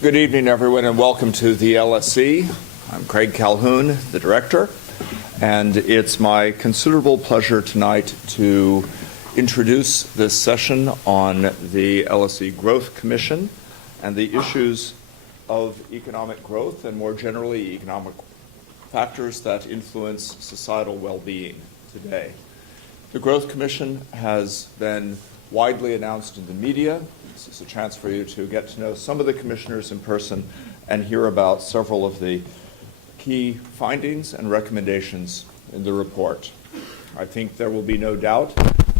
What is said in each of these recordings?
Good evening, everyone, and welcome to the LSE. I'm Craig Calhoun, the director, and it's my considerable pleasure tonight to introduce this session on the LSE Growth Commission and the issues of economic growth and, more generally, economic factors that influence societal well-being today. The Growth Commission has been widely announced in the media. This is a chance for you to get to know some of the commissioners in person and hear about several of the key findings and recommendations in the report. I think there will be no doubt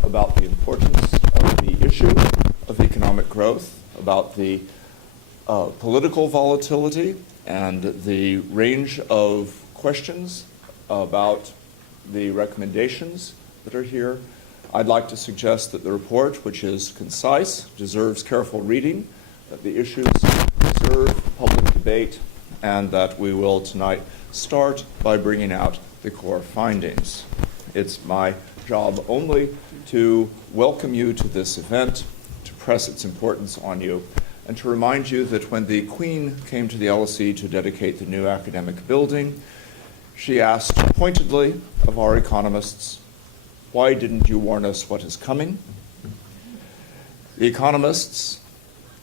about the importance of the issue of economic growth, about the political volatility and the range of questions about the recommendations that are here. I'd like to suggest that the report, which is concise, deserves careful reading, that the issues deserve public debate, and that we will tonight start by bringing out the core findings. It's my job only to welcome you to this event, to press its importance on you, and to remind you that when the Queen came to the LSE to dedicate the new academic building, she asked pointedly of our economists, "Why didn't you warn us what is coming?" The economists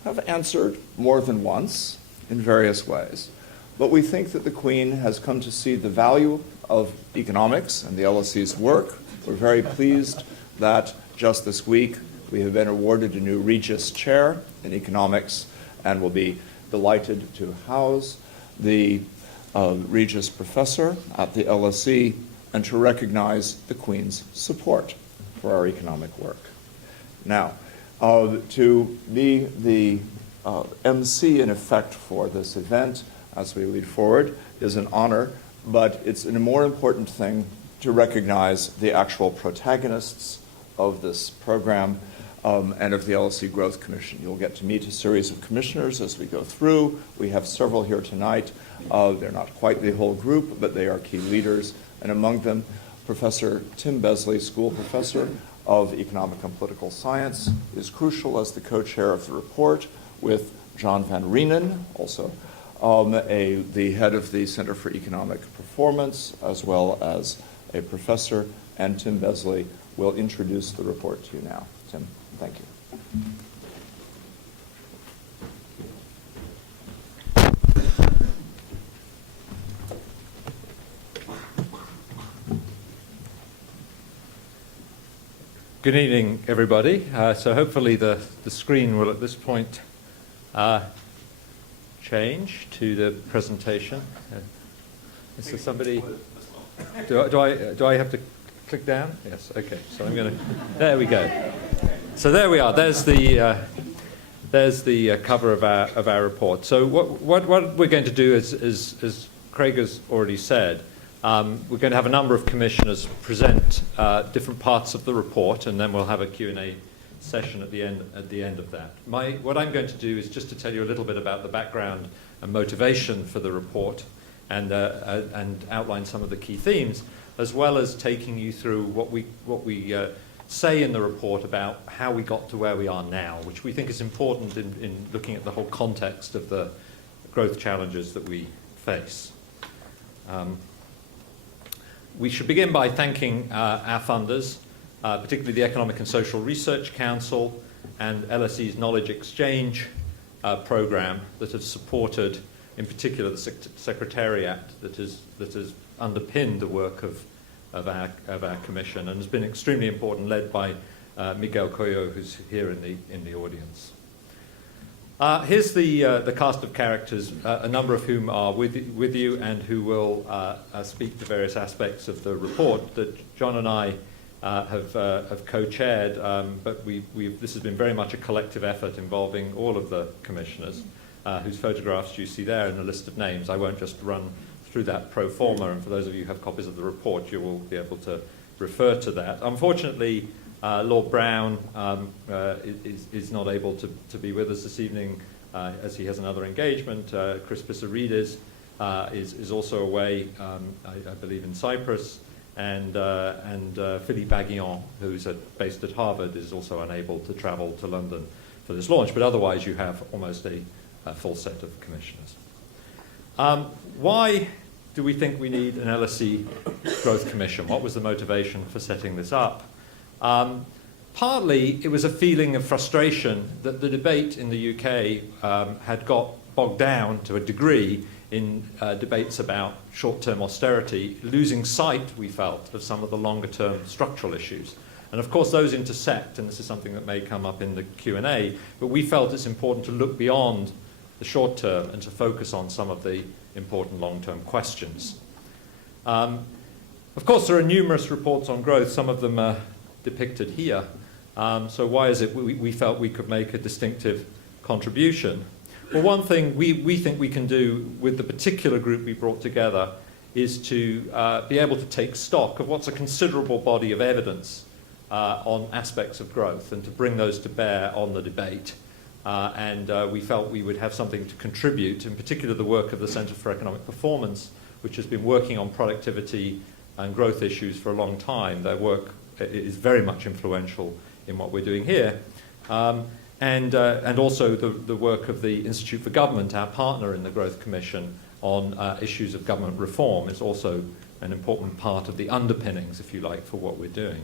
have answered more than once in various ways, but we think that the Queen has come to see the value of economics and the LSE's work. We're very pleased that just this week we have been awarded a new Regis Chair in economics and will be delighted to house the Regis Professor at the LSE and to recognize the Queen's support for our economic work. Now, to be the MC in effect for this event as we lead forward is an honor, but it's a more important thing to recognize the actual protagonists of this program and of the LSE Growth Commission. You'll get to meet a series of commissioners as we go through. We have several here tonight. They're not quite the whole group, but they are key leaders. And among them, Professor Tim Besley, School Professor of Economic and Political Science, is crucial as the co-chair of the report, with John van Reenen, also the head of the Center for Economic Performance, as well as a professor. And Tim Besley will introduce the report to you now. Tim, thank you. Good evening, everybody. So hopefully the screen will at this point change to the presentation. Is there somebody? Do I have to click down? Yes. Okay. So I'm going to. There we go. So there we are. There's the cover of our report. So what we're going to do is, as Craig has already said, we're going to have a number of commissioners present different parts of the report, and then we'll have a Q&A session at the end of that. What I'm going to do is just to tell you a little bit about the background and motivation for the report, and outline some of the key themes, as well as taking you through what we say in the report about how we got to where we are now, which we think is important in looking at the whole context of the growth challenges that we face. We should begin by thanking our funders, particularly the Economic and Social Research Council and LSE's Knowledge Exchange program that have supported, in particular, the Secretariat that has underpinned the work of our commission and has been extremely important, led by Miguel Coyo, who's here in the audience. Here's the cast of characters, a number of whom are with you and who will speak to various aspects of the report that John and I have co-chaired, but this has been very much a collective effort involving all of the commissioners, whose photographs you see there in the list of names. I won't just run through that pro forma, and for those of you who have copies of the report, you will be able to refer to that. Unfortunately, Lord Brown is not able to be with us this evening as he has another engagement. Chris Pisarides is also away, I believe, in Cyprus, and Philippe Aguillon, who's based at Harvard, is also unable to travel to London for this launch. But otherwise, you have almost a full set of commissioners. Why do we think we need an LSE Growth Commission? What was the motivation for setting this up? Partly, it was a feeling of frustration that the debate in the UK had got bogged down to a degree in debates about short-term austerity, losing sight, we felt, of some of the longer-term structural issues. And of course, those intersect, and this is something that may come up in the Q&A, but we felt it's important to look beyond the short term and to focus on some of the important long-term questions. Of course, there are numerous reports on growth. Some of them are depicted here. So why is it we felt we could make a distinctive contribution? Well, one thing we think we can do with the particular group we brought together is to be able to take stock of what's a considerable body of evidence on aspects of growth and to bring those to bear on the debate. We felt we would have something to contribute, in particular the work of the Centre for Economic Performance, which has been working on productivity and growth issues for a long time. Their work is very much influential in what we're doing here. And also the work of the Institute for Government, our partner in the Growth Commission, on issues of government reform is also an important part of the underpinnings, if you like, for what we're doing.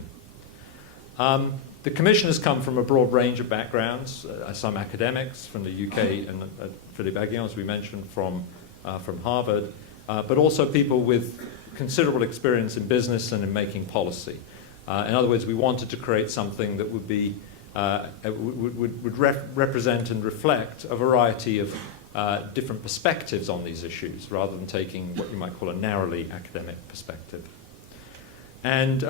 The Commission has come from a broad range of backgrounds, some academics from the UK, and Philippe Aguillon, as we mentioned, from Harvard, but also people with considerable experience in business and in making policy. In other words, we wanted to create something that would be would represent and reflect a variety of different perspectives on these issues, rather than taking what you might call a narrowly academic perspective. And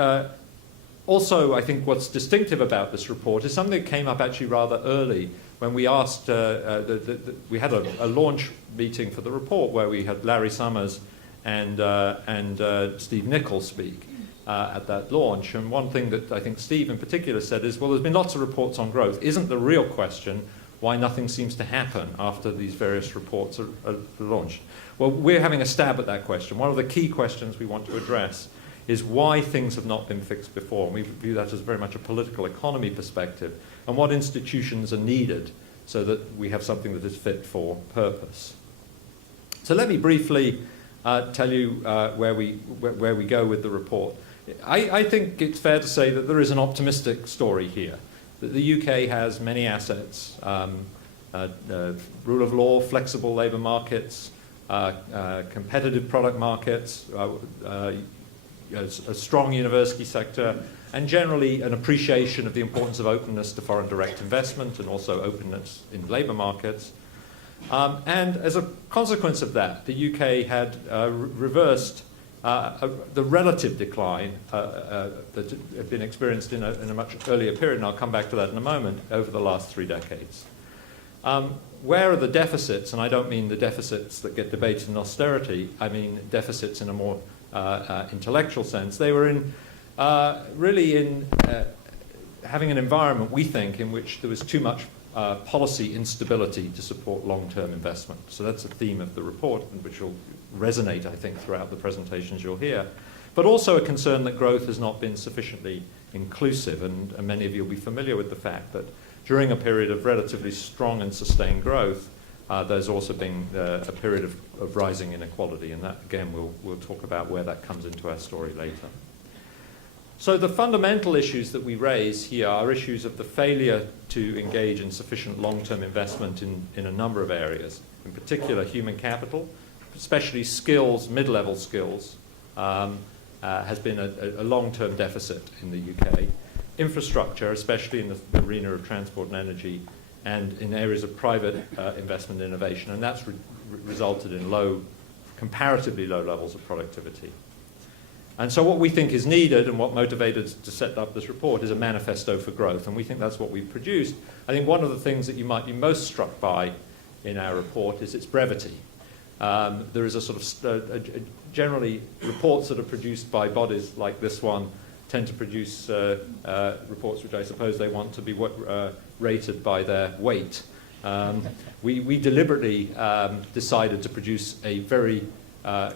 also, I think what's distinctive about this report is something that came up actually rather early when we asked, we had a launch meeting for the report where we had Larry Summers and Steve Nichols speak at that launch. And one thing that I think Steve in particular said is, well, there's been lots of reports on growth. Isn't the real question why nothing seems to happen after these various reports are launched? Well, we're having a stab at that question. One of the key questions we want to address is why things have not been fixed before. And we view that as very much a political economy perspective, and what institutions are needed so that we have something that is fit for purpose. So let me briefly tell you where we go with the report. I think it's fair to say that there is an optimistic story here, that the UK has many assets, rule of law, flexible labour markets, competitive product markets, a strong university sector, and generally an appreciation of the importance of openness to foreign direct investment and also openness in labour markets. And as a consequence of that, the UK had reversed the relative decline that had been experienced in a much earlier period, and I'll come back to that in a moment, over the last 3 decades. Where are the deficits? And I don't mean the deficits that get debated in austerity, I mean deficits in a more intellectual sense. They were in having an environment, we think, in which there was too much policy instability to support long-term investment. So that's a theme of the report, which will resonate, I think, throughout the presentations you'll hear. But also a concern that growth has not been sufficiently inclusive, and many of you will be familiar with the fact that during a period of relatively strong and sustained growth, there's also been a period of rising inequality, and that, again, we'll talk about where that comes into our story later. So the fundamental issues that we raise here are issues of the failure to engage in sufficient long-term investment in a number of areas, in particular human capital, especially skills, mid-level skills, has been a long-term deficit in the UK. Infrastructure, especially in the arena of transport and energy, and in areas of private investment and innovation, and that's resulted in comparatively low levels of productivity. And so what we think is needed, and what motivated us to set up this report, is a manifesto for growth, and we think that's what we've produced. I think one of the things that you might be most struck by in our report is its brevity. There is a sort of generally reports that are produced by bodies like this one tend to produce reports which I suppose they want to be rated by their weight. We deliberately decided to produce a very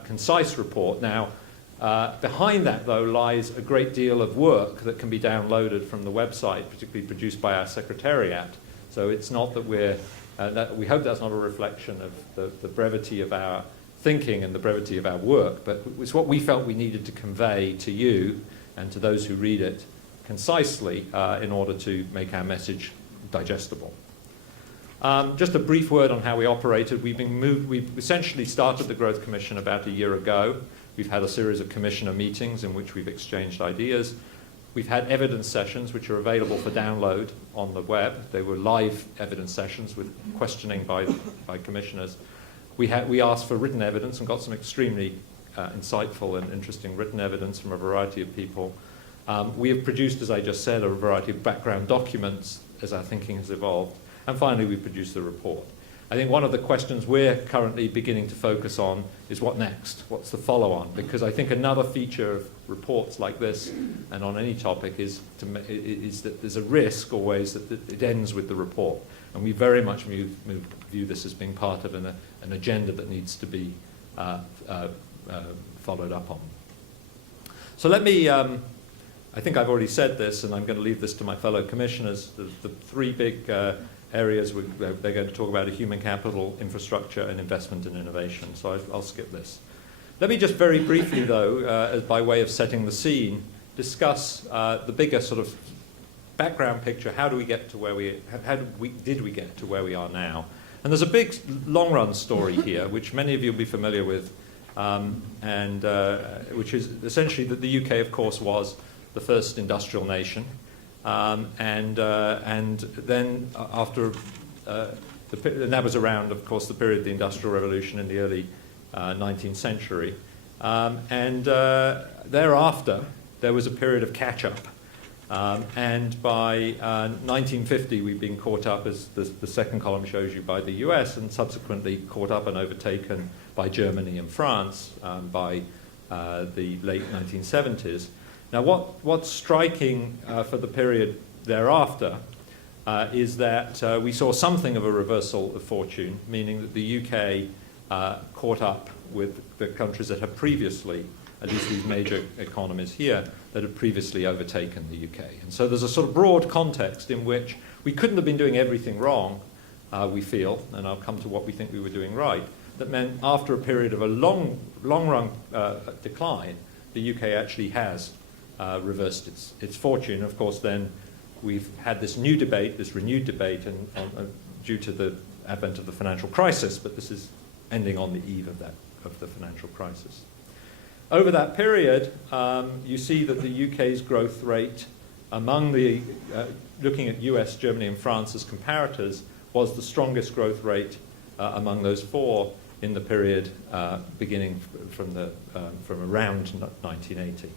concise report. Now, behind that, though, lies a great deal of work that can be downloaded from the website, particularly produced by our secretariat. So it's not that we're We hope that's not a reflection of the brevity of our thinking and the brevity of our work, but it's what we felt we needed to convey to you and to those who read it concisely in order to make our message digestible. Just a brief word on how we operated. We've essentially started the Growth Commission about a year ago. We've had a series of commissioner meetings in which we've exchanged ideas. We've had evidence sessions which are available for download on the web. They were live evidence sessions with questioning by commissioners. We asked for written evidence and got some extremely insightful and interesting written evidence from a variety of people. We have produced, as I just said, a variety of background documents as our thinking has evolved. And finally, we produced the report. I think one of the questions we're currently beginning to focus on is what next? What's the follow-on? Because I think another feature of reports like this and on any topic is that there's a risk always that it ends with the report. And we very much view this as being part of an agenda that needs to be followed up on. So let me, I think I've already said this, and I'm going to leave this to my fellow commissioners. The three big areas they're going to talk about are human capital, infrastructure, and investment and innovation. So I'll skip this. Let me just very briefly, though, by way of setting the scene, discuss the bigger sort of background picture. How do we get to where did we get to where we are now? And there's a big long-run story here, which many of you will be familiar with, which is essentially that the UK, of course, was the first industrial nation. And then after, and that was around, of course, the period of the Industrial Revolution in the early 19th century. Thereafter, there was a period of catch-up. And by 1950, we've been caught up, as the second column shows you, by the US, and subsequently caught up and overtaken by Germany and France by the late 1970s. Now, what's striking for the period thereafter is that we saw something of a reversal of fortune, meaning that the UK caught up with the countries that had previously, at least these major economies here, that had previously overtaken the UK. And so there's a sort of broad context in which we couldn't have been doing everything wrong, we feel, and I'll come to what we think we were doing right. That meant after a period of a long-run decline, the UK actually has reversed its fortune. Of course, then we've had this new debate, this renewed debate, due to the advent of the financial crisis, but this is ending on the eve of the financial crisis. Over that period, you see that the UK's growth rate among the, looking at US, Germany, and France as comparators, was the strongest growth rate among those four in the period beginning from around 1980.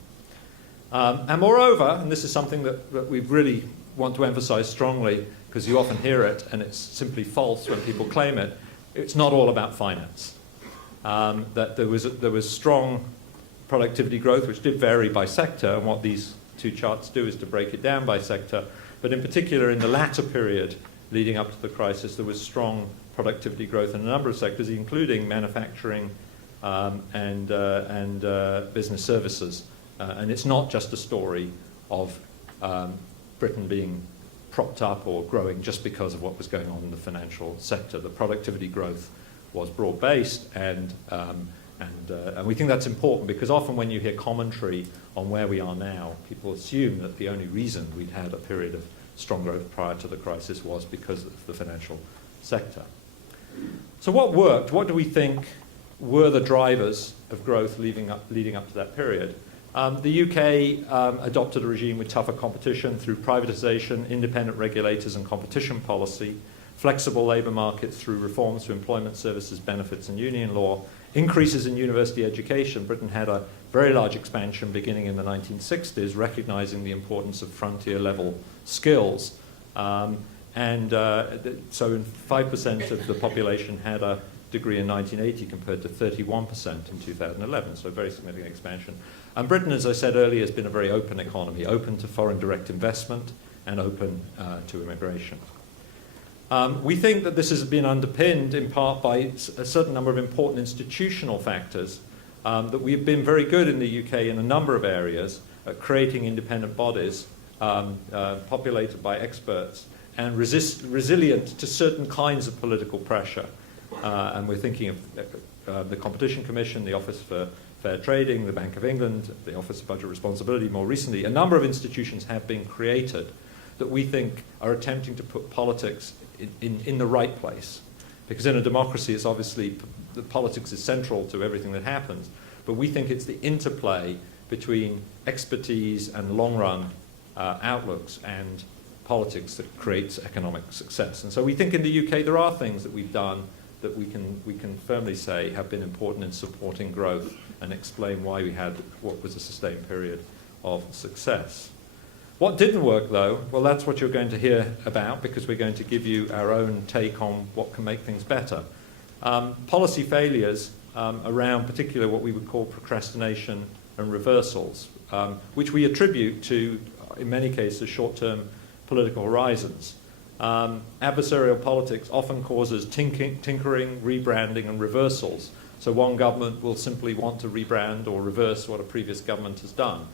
And moreover, and this is something that we really want to emphasize strongly, because you often hear it and it's simply false when people claim it, it's not all about finance. That there was strong productivity growth, which did vary by sector, and what these two charts do is to break it down by sector. But in particular, in the latter period leading up to the crisis, there was strong productivity growth in a number of sectors, including manufacturing and business services. And it's not just a story of Britain being propped up or growing just because of what was going on in the financial sector. The productivity growth was broad-based, and we think that's important because often when you hear commentary on where we are now, people assume that the only reason we'd had a period of strong growth prior to the crisis was because of the financial sector. So what worked? What do we think were the drivers of growth leading up to that period? The UK adopted a regime with tougher competition through privatisation, independent regulators and competition policy, flexible labour markets through reforms to employment services, benefits and union law, increases in university education. Britain had a very large expansion beginning in the 1960s, recognising the importance of frontier-level skills. So 5% of the population had a degree in 1980 compared to 31% in 2011, so a very significant expansion. And Britain, as I said earlier, has been a very open economy, open to foreign direct investment and open to immigration. We think that this has been underpinned in part by a certain number of important institutional factors, that we've been very good in the UK in a number of areas at creating independent bodies populated by experts and resilient to certain kinds of political pressure. And we're thinking of the Competition Commission, the Office for Fair Trading, the Bank of England, the Office of Budget Responsibility more recently. A number of institutions have been created that we think are attempting to put politics in the right place. Because in a democracy, it's obviously, the politics is central to everything that happens. But we think it's the interplay between expertise and long-run outlooks and politics that creates economic success. And so we think in the UK there are things that we've done that we can firmly say have been important in supporting growth and explain why we had what was a sustained period of success. What didn't work, though, well, that's what you're going to hear about, because we're going to give you our own take on what can make things better. Policy failures around particularly what we would call procrastination and reversals, which we attribute to, in many cases, short-term political horizons. Adversarial politics often causes tinkering, rebranding, and reversals. So one government will simply want to rebrand or reverse what a previous government has done,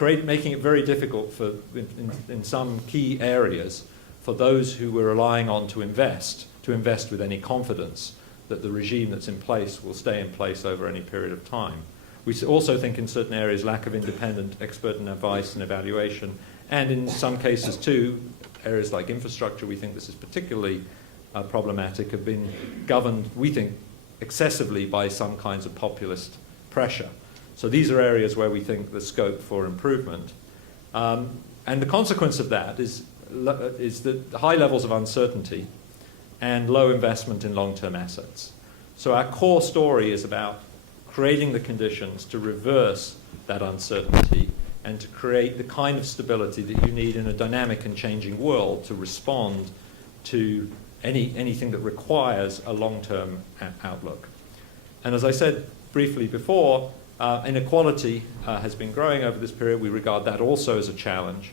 making it very difficult for, in some key areas, for those who we're relying on to invest with any confidence that the regime that's in place will stay in place over any period of time. We also think in certain areas lack of independent expert and advice and evaluation, and in some cases too, areas like infrastructure, we think this is particularly problematic, have been governed, we think, excessively by some kinds of populist pressure. So these are areas where we think there's scope for improvement. And the consequence of that is the high levels of uncertainty and low investment in long-term assets. So our core story is about creating the conditions to reverse that uncertainty and to create the kind of stability that you need in a dynamic and changing world to respond to anything that requires a long-term outlook. And as I said briefly before, inequality has been growing over this period. We regard that also as a challenge.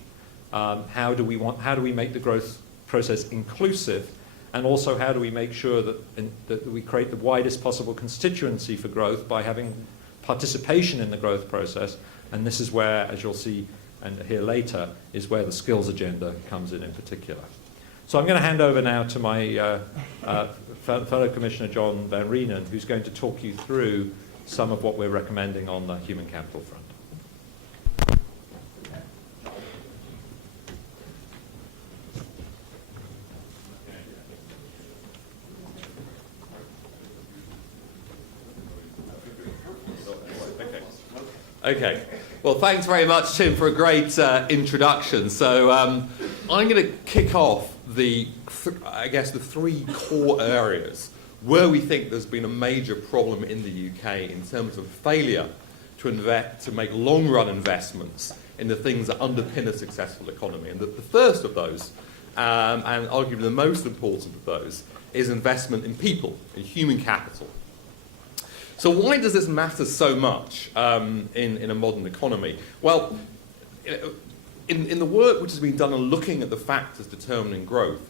How do we make the growth process inclusive, and also how do we make sure that we create the widest possible constituency for growth by having participation in the growth process? And this is where, as you'll see and hear later, is where the skills agenda comes in particular. So I'm going to hand over now to my fellow Commissioner John Van Reenen, who's going to talk you through some of what we're recommending on the human capital front. Okay. Well, thanks very much, Tim, for a great introduction. So I'm going to kick off the three core areas where we think there's been a major problem in the UK in terms of failure to make long-run investments in the things that underpin a successful economy. And the first of those, and arguably the most important of those, is investment in people, in human capital. So why does this matter so much in a modern economy? Well, in the work which has been done on looking at the factors determining growth,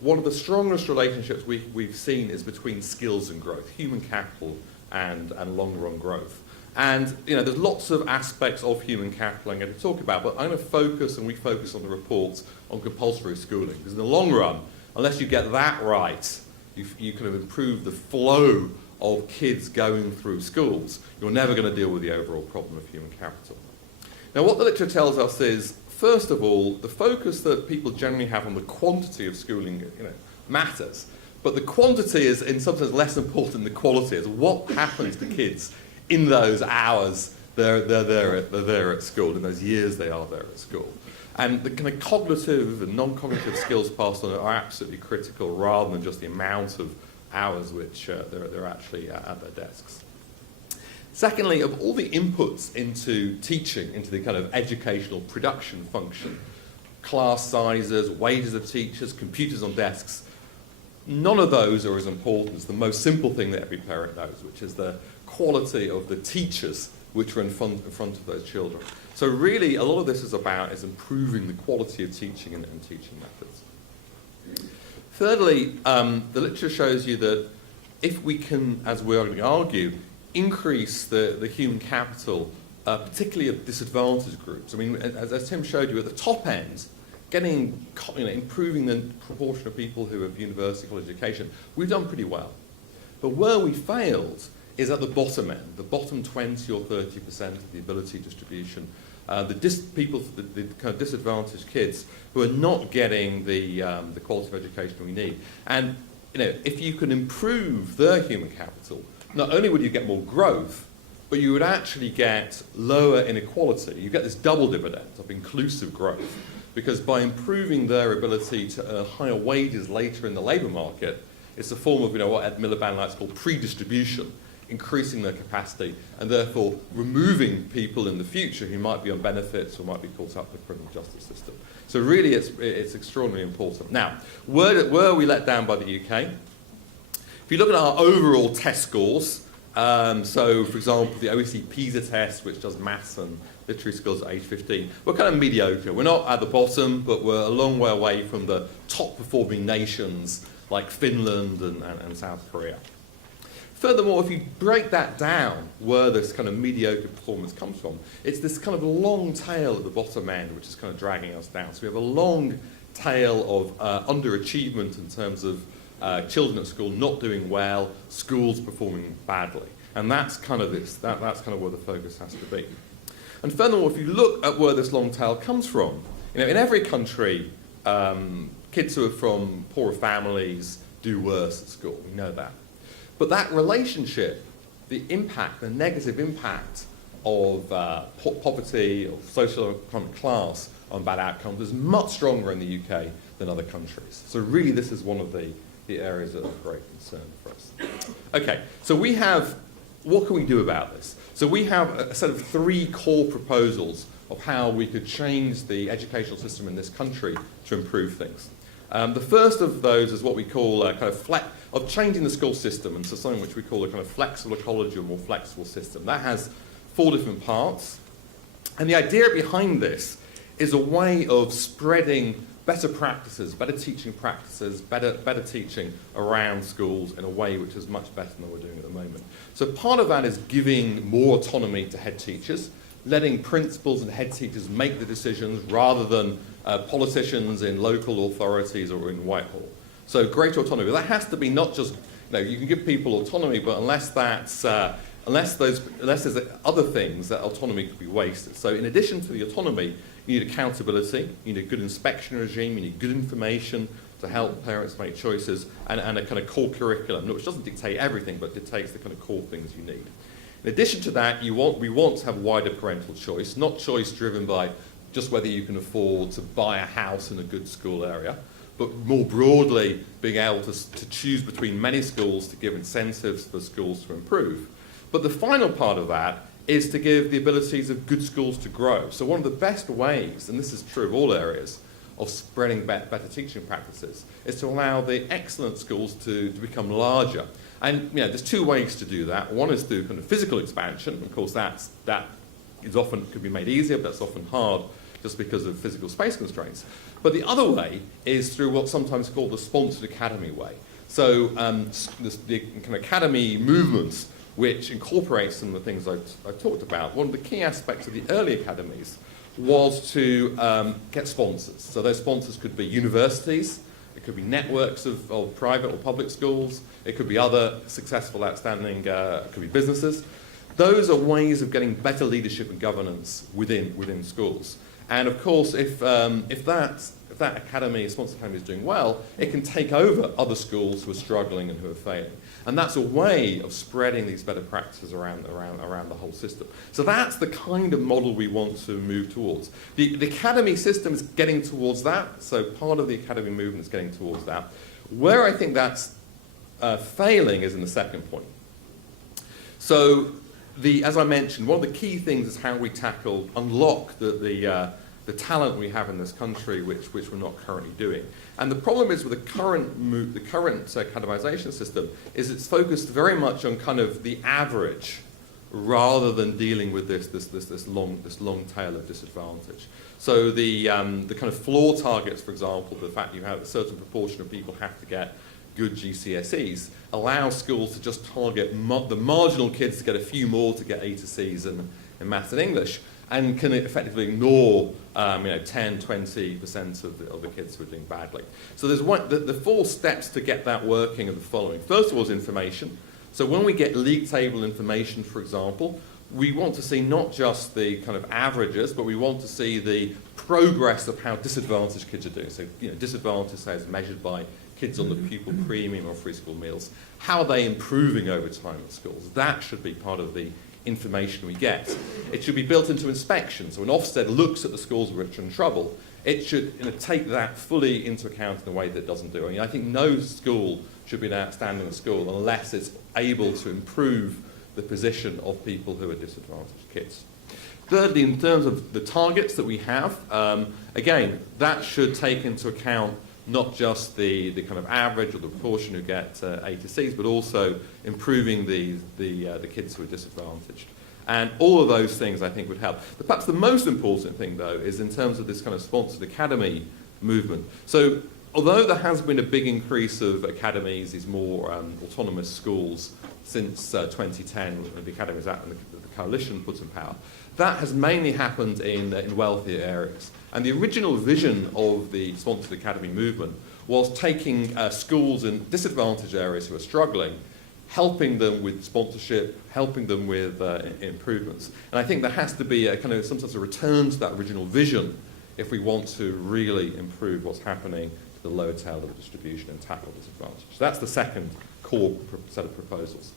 one of the strongest relationships we've seen is between skills and growth, human capital and long-run growth. And there's lots of aspects of human capital I'm going to talk about, but I'm going to focus, and we focus on the reports, on compulsory schooling. Because in the long run, unless you get that right, you kind of improve the flow of kids going through schools, you're never going to deal with the overall problem of human capital. Now, what the literature tells us is, first of all, the focus that people generally have on the quantity of schooling matters. But the quantity is, in some sense, less important than the quality. It's what happens to kids in those hours they're there at school, in those years they are there at school. And the kind of cognitive and non-cognitive skills passed on are absolutely critical, rather than just the amount of hours which they're actually at their desks. Secondly, of all the inputs into teaching, into the kind of educational production function, class sizes, wages of teachers, computers on desks, none of those are as important as the most simple thing that every parent knows, which is the quality of the teachers which are in front of those children. So really, a lot of this is improving the quality of teaching and teaching methods. Thirdly, the literature shows you that if we can, as we're going to argue, increase the human capital, particularly of disadvantaged groups. I mean, as Tim showed you, at the top end, improving the proportion of people who have university college education, we've done pretty well. But where we failed is at the bottom end, the bottom 20 or 30% of the ability distribution. The kind of disadvantaged kids who are not getting the quality of education we need. And if you can improve their human capital, not only would you get more growth, but you would actually get lower inequality. You get this double dividend of inclusive growth, because by improving their ability to earn higher wages later in the labour market, it's a form of what Ed Miliband likes to call pre-distribution, increasing their capacity and therefore removing people in the future who might be on benefits or might be caught up in the criminal justice system. So really it's extraordinarily important. Now, were we let down by the UK? If you look at our overall test scores, so for example the OECD PISA test, which does maths and literary skills at age 15, we're kind of mediocre. We're not at the bottom, but we're a long way away from the top performing nations like Finland and South Korea. Furthermore, if you break that down, where this kind of mediocre performance comes from, it's this kind of long tail at the bottom end, which is kind of dragging us down. So we have a long tail of underachievement in terms of children at school not doing well, schools performing badly. And that's kind of that's kind of where the focus has to be. And furthermore, if you look at where this long tail comes from, in every country, kids who are from poorer families do worse at school. We know that. But that relationship, the negative impact of poverty or social economic class on bad outcomes is much stronger in the UK than other countries. So really this is one of the areas of great concern for us. Okay, so what can we do about this? So we have a set of 3 core proposals of how we could change the educational system in this country to improve things. The first of those is what we call of changing the school system into something which we call a kind of flexible ecology or more flexible system. That has 4 different parts. And the idea behind this is a way of spreading better practices, better teaching practices, better teaching around schools in a way which is much better than we're doing at the moment. So part of that is giving more autonomy to head teachers, letting principals and head teachers make the decisions rather than politicians in local authorities or in Whitehall. So greater autonomy. But that has to be not just, you can give people autonomy, but unless there's other things, that autonomy could be wasted. So in addition to the autonomy, you need accountability, you need a good inspection regime, you need good information to help parents make choices, and a kind of core curriculum, which doesn't dictate everything, but dictates the kind of core things you need. In addition to that, we want to have wider parental choice, not choice driven by just whether you can afford to buy a house in a good school area, but more broadly being able to choose between many schools to give incentives for schools to improve. But the final part of that is to give the abilities of good schools to grow. So one of the best ways, and this is true of all areas, of spreading better teaching practices is to allow the excellent schools to become larger. And there's 2 ways to do that. One is through kind of physical expansion. Of course, that is often could be made easier, but that's often hard just because of physical space constraints. But the other way is through what's sometimes called the sponsored academy way. So the kind of academy movements, which incorporates some of the things I've talked about. One of the key aspects of the early academies was to get sponsors. So those sponsors could be universities, it could be networks of private or public schools, it could be other successful, outstanding, it could be businesses. Those are ways of getting better leadership and governance within schools. And of course, if that academy, sponsored academy, is doing well, it can take over other schools who are struggling and who are failing. And that's a way of spreading these better practices around the whole system. So that's the kind of model we want to move towards. The academy system is getting towards that, so part of the academy movement is getting towards that. Where I think that's failing is in the second point. So as I mentioned, one of the key things is how we unlock the talent we have in this country, which we're not currently doing. And the problem is with the current academisation system is it's focused very much on kind of the average rather than dealing with this long tail of disadvantage. So the kind of floor targets, for example, the fact you have a certain proportion of people have to get good GCSEs, allow schools to just target the marginal kids to get a few more to get A to Cs in maths and English. and can effectively ignore 10, 20% of the kids who are doing badly. So there's the 4 steps to get that working are the following. First of all is information. So when we get league table information, for example, we want to see not just the kind of averages, but we want to see the progress of how disadvantaged kids are doing. So, disadvantaged as measured by kids on the pupil premium or free school meals. How are they improving over time at schools? That should be part of the information we get. It should be built into inspection. So when Ofsted looks at the schools which are in trouble, it should take that fully into account in a way that it doesn't do. I think no school should be an outstanding school unless it's able to improve the position of people who are disadvantaged kids. Thirdly, in terms of the targets that we have, again, that should take into account not just the kind of average or the proportion who get A to Cs, but also improving the kids who are disadvantaged. And all of those things, I think, would help. But perhaps the most important thing, though, is in terms of this kind of sponsored academy movement. So although there has been a big increase of academies, these more autonomous schools since 2010, when the Academies Act and the coalition put in power, that has mainly happened in wealthier areas. And the original vision of the sponsored academy movement was taking schools in disadvantaged areas who are struggling, helping them with sponsorship, helping them with improvements. And I think there has to be a kind of some sort of return to that original vision if we want to really improve what's happening to the lower tail of the distribution and tackle disadvantage. So that's the second core set of proposals.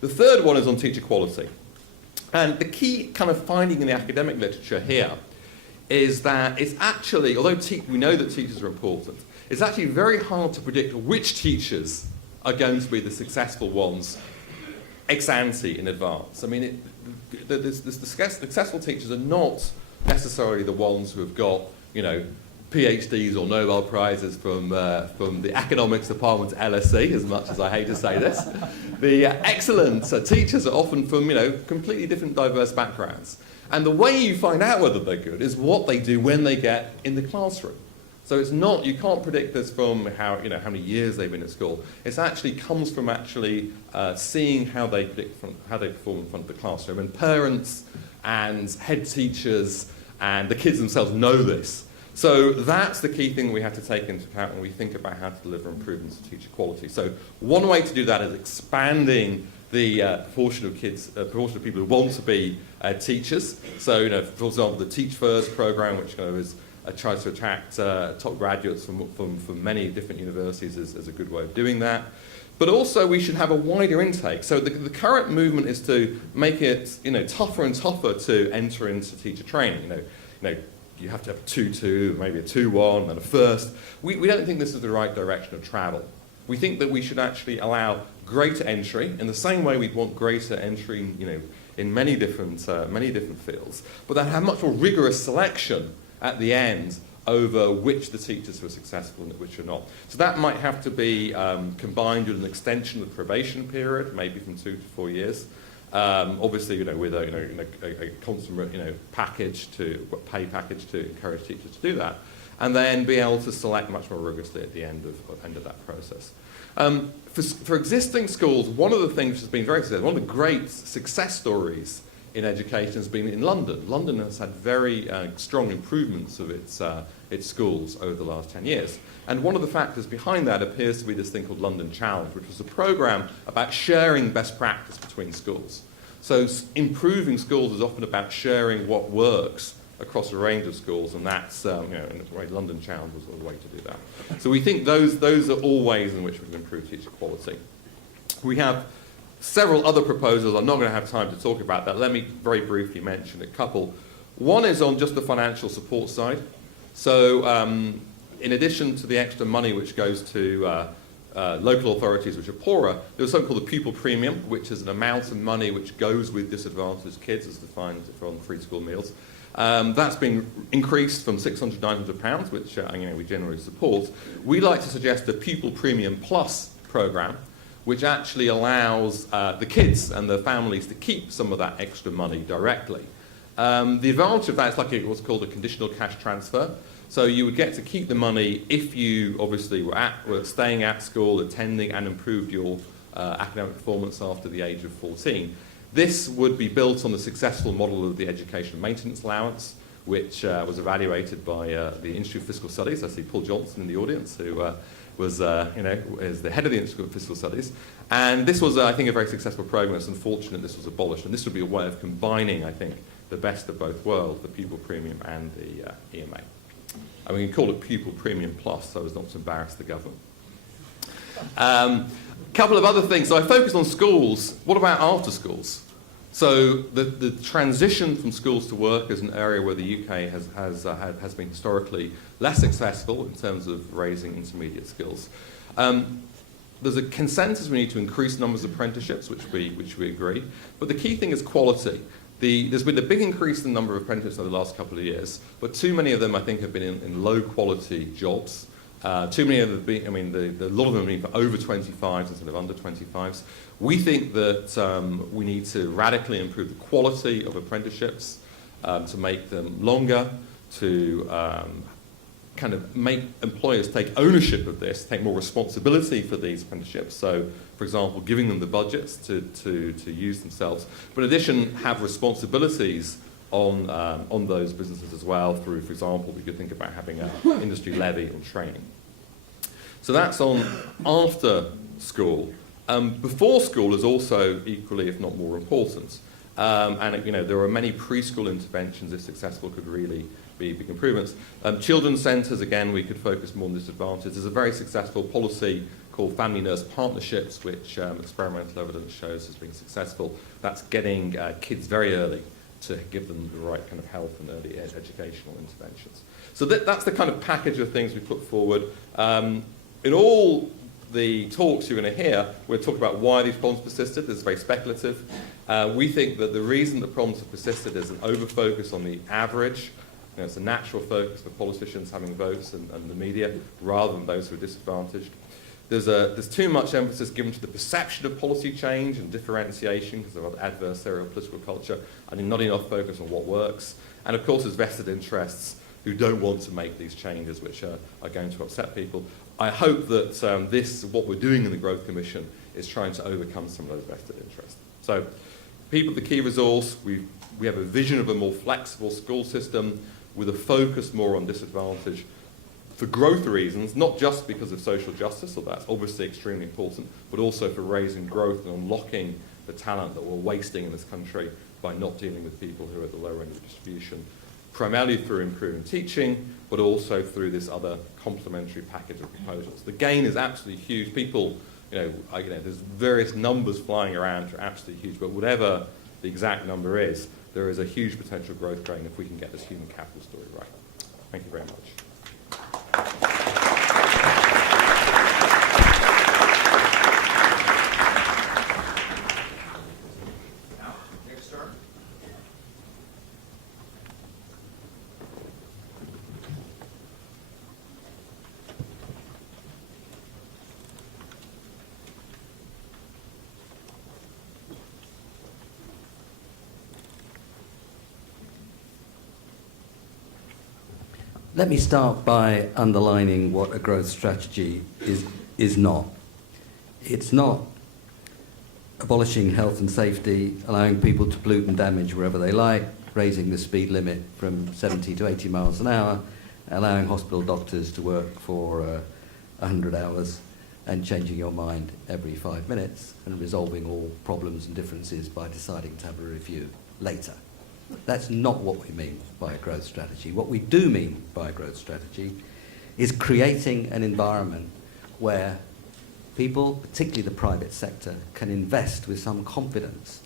The third one is on teacher quality. And the key kind of finding in the academic literature here is that it's actually, although we know that teachers are important, it's actually very hard to predict which teachers are going to be the successful ones ex ante in advance. I mean, the successful teachers are not necessarily the ones who have got, PhDs or Nobel Prizes from the economics department at LSE, as much as I hate to say this. The excellent teachers are often from, completely different diverse backgrounds. And the way you find out whether they're good is what they do when they get in the classroom. So it's not, you can't predict this from how many years they've been at school. It actually comes from seeing how they perform in front of the classroom. And parents and head teachers and the kids themselves know this. So that's the key thing we have to take into account when we think about how to deliver improvements to teacher quality. So one way to do that is expanding the proportion of people who want to be teachers. So, for example, the Teach First program, which tries to attract top graduates from many different universities, is a good way of doing that. But also, we should have a wider intake. So the current movement is to make it tougher and tougher to enter into teacher training. You have to have a 2-2, maybe a 2-1, and a first. We don't think this is the right direction of travel. We think that we should actually allow greater entry in the same way we'd want greater entry, in many different fields, but then have much more rigorous selection at the end over which the teachers were successful and which are not. So that might have to be combined with an extension of the probation period, maybe from 2 to 4 years. Obviously, with a constant, pay package to encourage teachers to do that, and then be able to select much more rigorously at the end of that process. For existing schools, one of the things which has been very successful, one of the great success stories in education has been in London. London has had very strong improvements of its schools over the last 10 years. And one of the factors behind that appears to be this thing called London Challenge, which was a program about sharing best practice between schools. So improving schools is often about sharing what works across a range of schools, and that's, in a way, London Challenge was a way to do that. So we think those are all ways in which we can improve teacher quality. We have several other proposals. I'm not going to have time to talk about that. Let me very briefly mention a couple. One is on just the financial support side. So in addition to the extra money which goes to local authorities which are poorer, there's something called the pupil premium, which is an amount of money which goes with disadvantaged kids as defined from free school meals. That's been increased from £600 to £900, which we generally support. We like to suggest a pupil premium plus program, which actually allows the kids and their families to keep some of that extra money directly. The advantage of that is like what's called a conditional cash transfer. So you would get to keep the money if you obviously were staying at school, attending, and improved your academic performance after the age of 14. This would be built on the successful model of the education maintenance allowance, which was evaluated by the Institute of Fiscal Studies. I see Paul Johnson in the audience, who is the head of the Institute of Fiscal Studies. And this was, I think, a very successful program. It's unfortunate this was abolished. And this would be a way of combining, I think, the best of both worlds, the pupil premium and the EMA. And we can call it pupil premium plus, so as not to embarrass the government. Couple of other things. So I focused on schools. What about after schools? So the transition from schools to work is an area where the UK has been historically less successful in terms of raising intermediate skills. There's a consensus we need to increase numbers of apprenticeships, which we agree. But the key thing is quality. There's been a big increase in the number of apprenticeships over the last couple of years, but too many of them, I think, have been in low quality jobs. Too many of them, a lot of them have been for over 25s instead of under 25s. We think that we need to radically improve the quality of apprenticeships to make them longer, to kind of make employers take ownership of this, take more responsibility for these apprenticeships. So, for example, giving them the budgets to use themselves. But in addition, have responsibilities on those businesses as well through, for example, we could think about having an industry levy on training. So that's on after school. Before school is also equally, if not more important. And there are many preschool interventions, if successful, could really be big improvements. Children's centres, again, we could focus more on disadvantage. There's a very successful policy called family nurse partnerships, which experimental evidence shows has been successful. That's getting kids very early to give them the right kind of health and early educational interventions. So that's the kind of package of things we put forward. In all the talks you're going to hear, we'll talk about why these problems persisted. This is very speculative. We think that the reason the problems have persisted is an over-focus on the average. It's a natural focus for politicians having votes and the media, rather than those who are disadvantaged. There's too much emphasis given to the perception of policy change and differentiation because of adversarial political culture, and not enough focus on what works. And of course, there's vested interests who don't want to make these changes, which are going to upset people. I hope that what we're doing in the Growth Commission is trying to overcome some of those vested interests. So, people, the key resource, we have a vision of a more flexible school system with a focus more on disadvantage for growth reasons, not just because of social justice, so that's obviously extremely important, but also for raising growth and unlocking the talent that we're wasting in this country by not dealing with people who are at the lower end of the distribution, primarily through improving teaching, but also through this other complementary package of proposals. The gain is absolutely huge. People, there's various numbers flying around which are absolutely huge, but whatever the exact number is, there is a huge potential growth gain if we can get this human capital story right. Thank you very much. Let me start by underlining what a growth strategy is not. It's not abolishing health and safety, allowing people to pollute and damage wherever they like, raising the speed limit from 70 to 80 miles an hour, allowing hospital doctors to work for 100 hours, and changing your mind every 5 minutes, and resolving all problems and differences by deciding to have a review later. That's not what we mean by a growth strategy. What we do mean by a growth strategy is creating an environment where people, particularly the private sector, can invest with some confidence.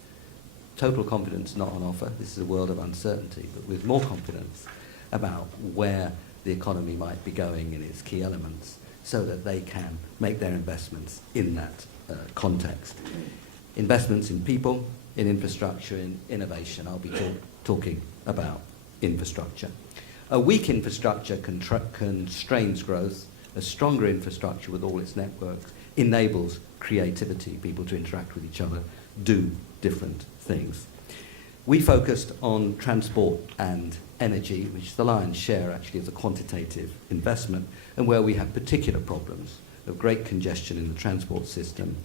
Total confidence not on offer. This is a world of uncertainty, but with more confidence about where the economy might be going in its key elements, so that they can make their investments in that context. Investments in people, in infrastructure, in innovation. I'll be talking about infrastructure. A weak infrastructure constrains growth. A stronger infrastructure with all its networks enables creativity, people to interact with each other, do different things. We focused on transport and energy, which is the lion's share actually of the quantitative investment, and where we have particular problems of great congestion in the transport system,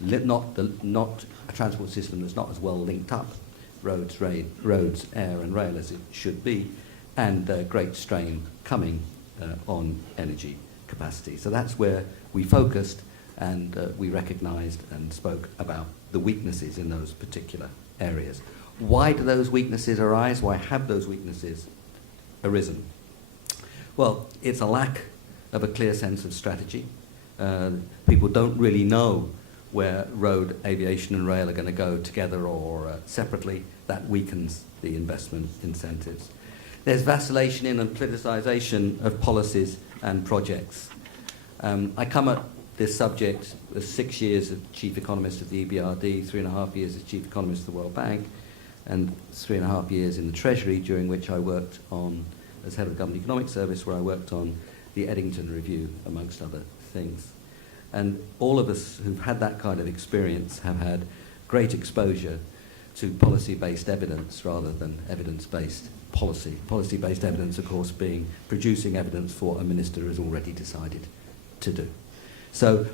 not a transport system that's not as well linked up, roads, air and rail as it should be, and great strain coming on energy capacity. So that's where we focused, and we recognised and spoke about the weaknesses in those particular areas. Why do those weaknesses arise? Why have those weaknesses arisen? Well, it's a lack of a clear sense of strategy. People don't really know where road, aviation and rail are going to go together or separately. That weakens the investment incentives. There's vacillation in and politicisation of policies and projects. I come at this subject as 6 years as chief economist of the EBRD, 3.5 years as chief economist of the World Bank, and 3.5 years in the Treasury, during which I worked on, as head of the Government Economic Service, where I worked on the Eddington Review, amongst other things. And all of us who've had that kind of experience have had great exposure to policy-based evidence rather than evidence-based policy. Policy-based evidence, of course, being producing evidence for what a minister has already decided to do. So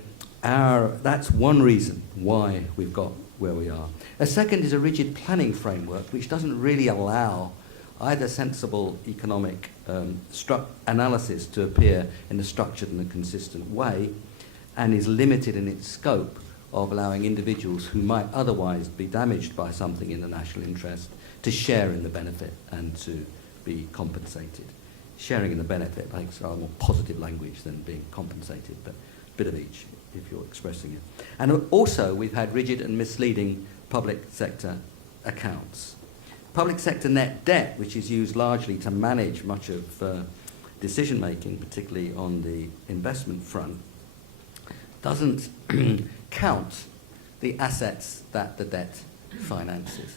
that's one reason why we've got where we are. A second is a rigid planning framework which doesn't really allow either sensible economic analysis to appear in a structured and a consistent way, and is limited in its scope of allowing individuals who might otherwise be damaged by something in the national interest to share in the benefit and to be compensated. Sharing in the benefit makes rather more positive language than being compensated, but a bit of each if you're expressing it. And also we've had rigid and misleading public sector accounts. Public sector net debt, which is used largely to manage much of decision making, particularly on the investment front, doesn't count the assets that the debt finances.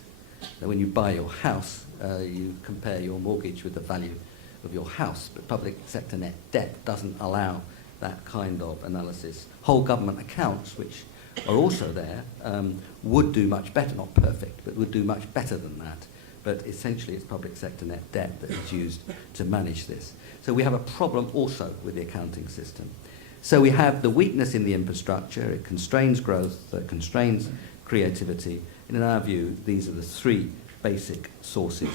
So when you buy your house, you compare your mortgage with the value of your house, but public sector net debt doesn't allow that kind of analysis. Whole government accounts, which are also there, would do much better, not perfect, but would do much better than that. But essentially it's public sector net debt that is used to manage this. So we have a problem also with the accounting system. So we have the weakness in the infrastructure, it constrains growth, it constrains creativity, and in our view, these are the three basic sources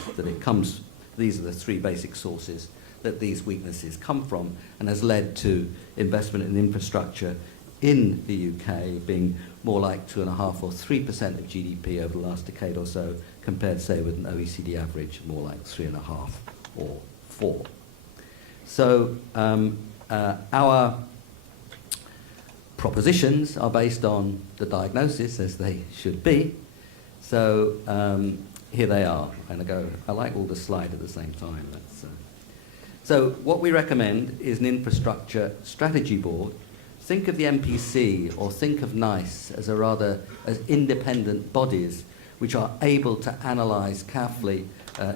that these weaknesses come from, and has led to investment in infrastructure in the UK being more like 2.5% or 3% of GDP over the last decade or so, compared, say, with an OECD average more like 3.5% or 4%. So our propositions are based on the diagnosis, as they should be. So here they are, and I like all the slide at the same time. So what we recommend is an infrastructure strategy board. Think of the MPC or think of NICE as independent bodies which are able to analyse carefully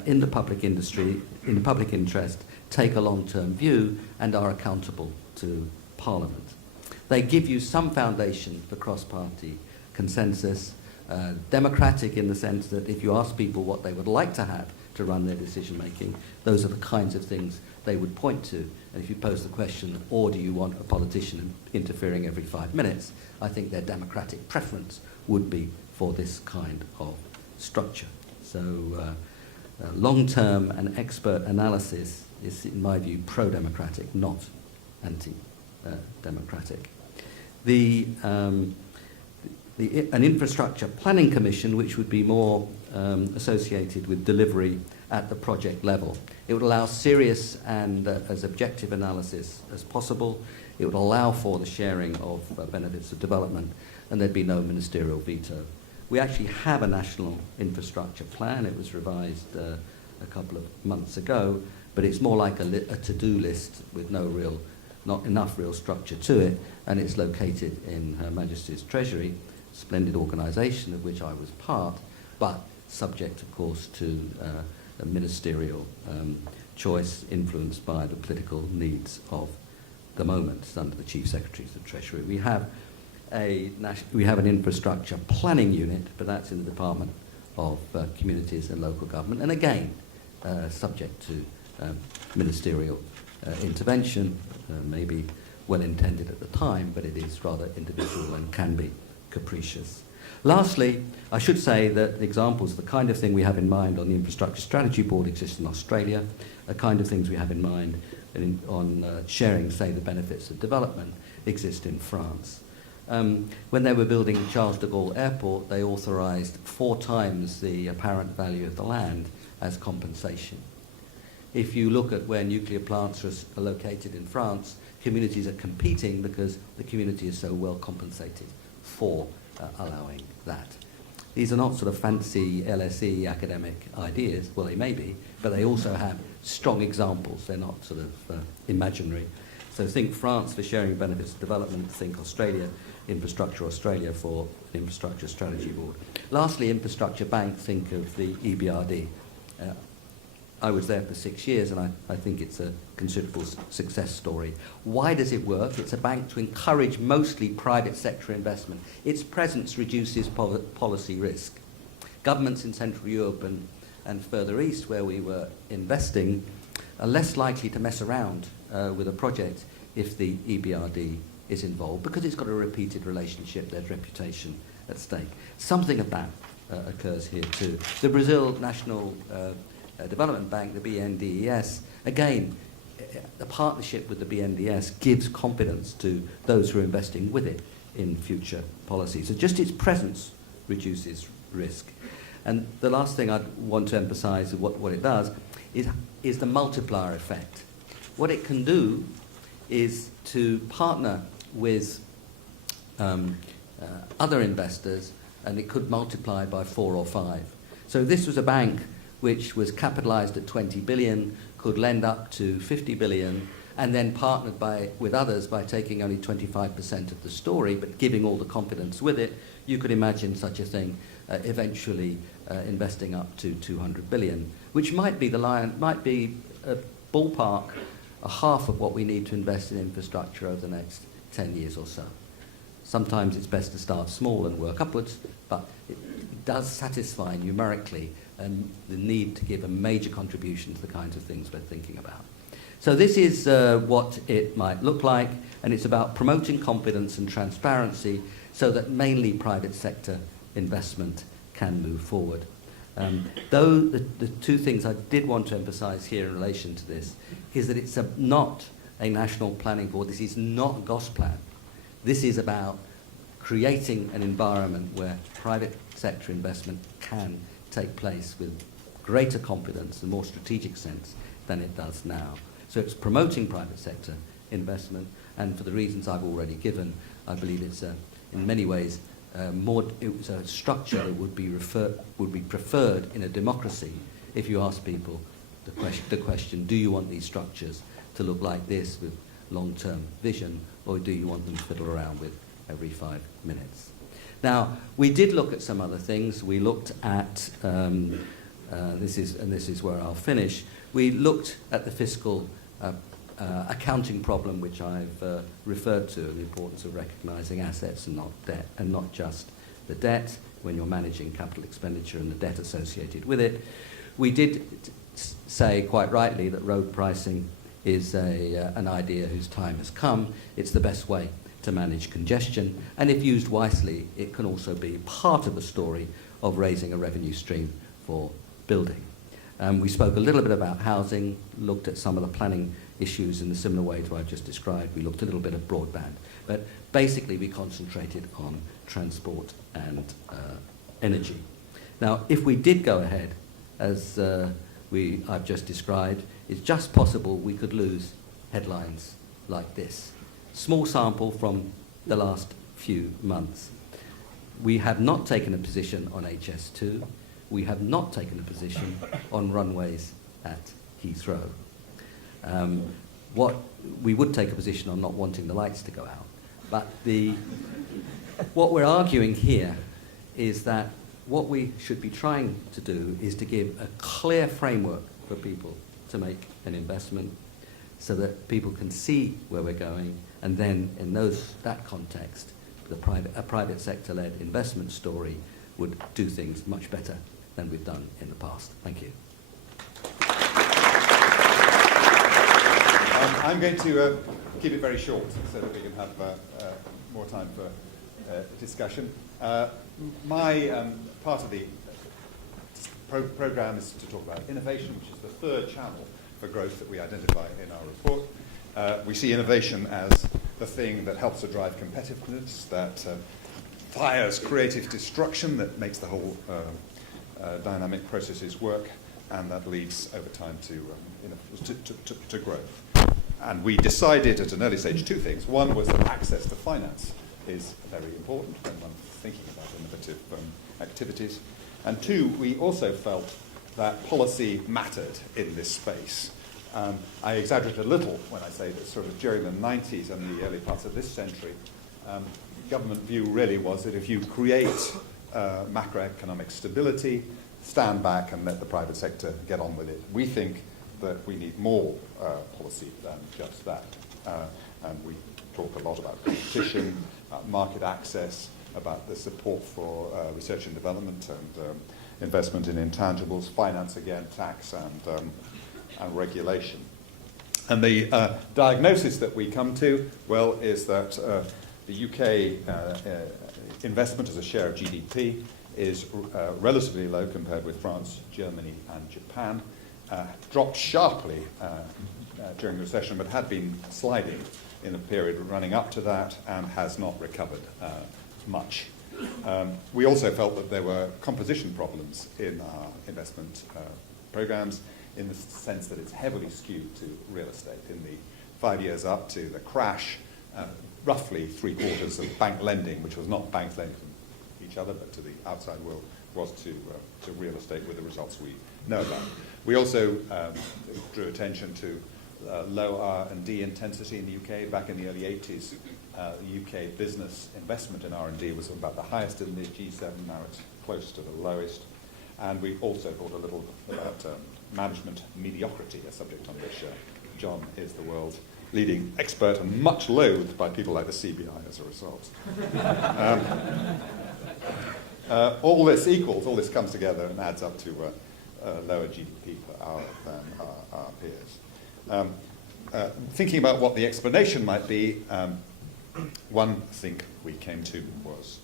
in the public industry, in the public interest, take a long-term view, and are accountable to Parliament. They give you some foundation for cross-party consensus, democratic in the sense that if you ask people what they would like to have to run their decision-making, those are the kinds of things they would point to. And if you pose the question, or do you want a politician interfering every 5 minutes, I think their democratic preference would be for this kind of structure. So long-term and expert analysis is, in my view, pro-democratic, not anti-democratic. An infrastructure planning commission, which would be more associated with delivery at the project level. It would allow serious and as objective analysis as possible. It would allow for the sharing of benefits of development, and there'd be no ministerial veto. We actually have a national infrastructure plan. It was revised a couple of months ago, but it's more like a to-do list with not enough real structure to it, and it's located in Her Majesty's Treasury, splendid organisation of which I was part, but subject, of course, to a ministerial choice influenced by the political needs of the moment under the Chief Secretaries of Treasury. We have an infrastructure planning unit, but that's in the Department of Communities and Local Government, and again, subject to ministerial intervention, maybe well intended at the time, but it is rather individual and can be capricious. Lastly, I should say that the examples of the kind of thing we have in mind on the Infrastructure Strategy Board exist in Australia, the kind of things we have in mind on sharing, say, the benefits of development exist in France. When they were building Charles de Gaulle Airport, they authorised 4 times the apparent value of the land as compensation. If you look at where nuclear plants are located in France, communities are competing because the community is so well compensated for allowing that. These are not sort of fancy LSE academic ideas. Well, they may be, but they also have strong examples. They're not sort of imaginary. So think France for sharing benefits of development, think Australia, Infrastructure Australia for Infrastructure Strategy Board. Lastly, Infrastructure Bank, think of the EBRD. I was there for 6 years, and I think it's a considerable success story. Why does it work? It's a bank to encourage mostly private sector investment. Its presence reduces policy risk. Governments in Central Europe and further east, where we were investing, are less likely to mess around with a project if the EBRD is involved, because it's got a repeated relationship, there's reputation at stake. Something of that occurs here too. The Brazil National Development Bank, the BNDES, again, the partnership with the BNDES gives confidence to those who are investing with it in future policy. So just its presence reduces risk. And the last thing I'd want to emphasise of what it does is the multiplier effect. What it can do is to partner with other investors, and it could multiply by 4 or 5. So this was a bank which was capitalised at 20 billion, could lend up to 50 billion, and then partnered with others by taking only 25% of the story, but giving all the confidence with it. You could imagine such a thing eventually investing up to 200 billion, which might be a ballpark, a half of what we need to invest in infrastructure over the next 10 years or so. Sometimes it's best to start small and work upwards, but it does satisfy numerically the need to give a major contribution to the kinds of things we're thinking about. So this is what it might look like, and it's about promoting confidence and transparency so that mainly private sector investment can move forward. Though the 2 things I did want to emphasise here in relation to this is that it's not a national planning board. This is not a Gosplan. This is about creating an environment where private sector investment can take place with greater confidence and more strategic sense than it does now. So it's promoting private sector investment, and for the reasons I've already given, I believe it's in many ways it's a structure that would be preferred in a democracy if you ask people the question, do you want these structures to look like this with long-term vision, or do you want them to fiddle around with every 5 minutes? Now, we did look at some other things. We looked at, this is where I'll finish, we looked at the fiscal accounting problem, which I've referred to, the importance of recognising assets and not debt, and not just the debt when you're managing capital expenditure and the debt associated with it. We did say quite rightly that road pricing is an idea whose time has come. It's the best way to manage congestion, and if used wisely, it can also be part of the story of raising a revenue stream for building. We spoke a little bit about housing, looked at some of the planning issues in a similar way to what I've just described. We looked a little bit at broadband, but basically we concentrated on transport and energy. Now, if we did go ahead, as I've just described, it's just possible we could lose headlines like this. Small sample from the last few months. We have not taken a position on HS2. We have not taken a position on runways at Heathrow. We would take a position on not wanting the lights to go out. But what we're arguing here is that what we should be trying to do is to give a clear framework for people to make an investment so that people can see where we're going, and then in that context, a private sector-led investment story would do things much better than we've done in the past. Thank you. I'm going to keep it very short so that we can have more time for discussion. My part of the program is to talk about innovation, which is the third channel for growth that we identify in our report. We see innovation as the thing that helps to drive competitiveness, that fires creative destruction, that makes the whole dynamic processes work, and that leads over time to growth. And we decided at an early stage two things. One was that access to finance is very important when one's thinking about innovative activities. And two, we also felt that policy mattered in this space. I exaggerate a little when I say that sort of during the 90s and the early parts of this century, government view really was that if you create macroeconomic stability, stand back and let the private sector get on with it. We think that we need more policy than just that. And we talk a lot about competition, market access, about the support for research and development and investment in intangibles, finance again, tax and regulation. And the diagnosis that we come to, well, is that the UK investment as a share of GDP is relatively low compared with France, Germany and Japan. Dropped sharply during the recession, but had been sliding in the period running up to that and has not recovered much. We also felt that there were composition problems in our investment programs in the sense that it's heavily skewed to real estate. In the 5 years up to the crash, roughly 3/4 of bank lending, which was not banks lending to each other but to the outside world, was to real estate with the results we know about. We also drew attention to low R&D intensity in the UK. Back in the early 80s, the UK business investment in R&D was about the highest in the G7. Now it's close to the lowest. And we also thought a little about management mediocrity, a subject on which John is the world's leading expert and much loathed by people like the CBI as a result. All this comes together and adds up to lower GDP per hour than our peers. Thinking about what the explanation might be, one thing we came to was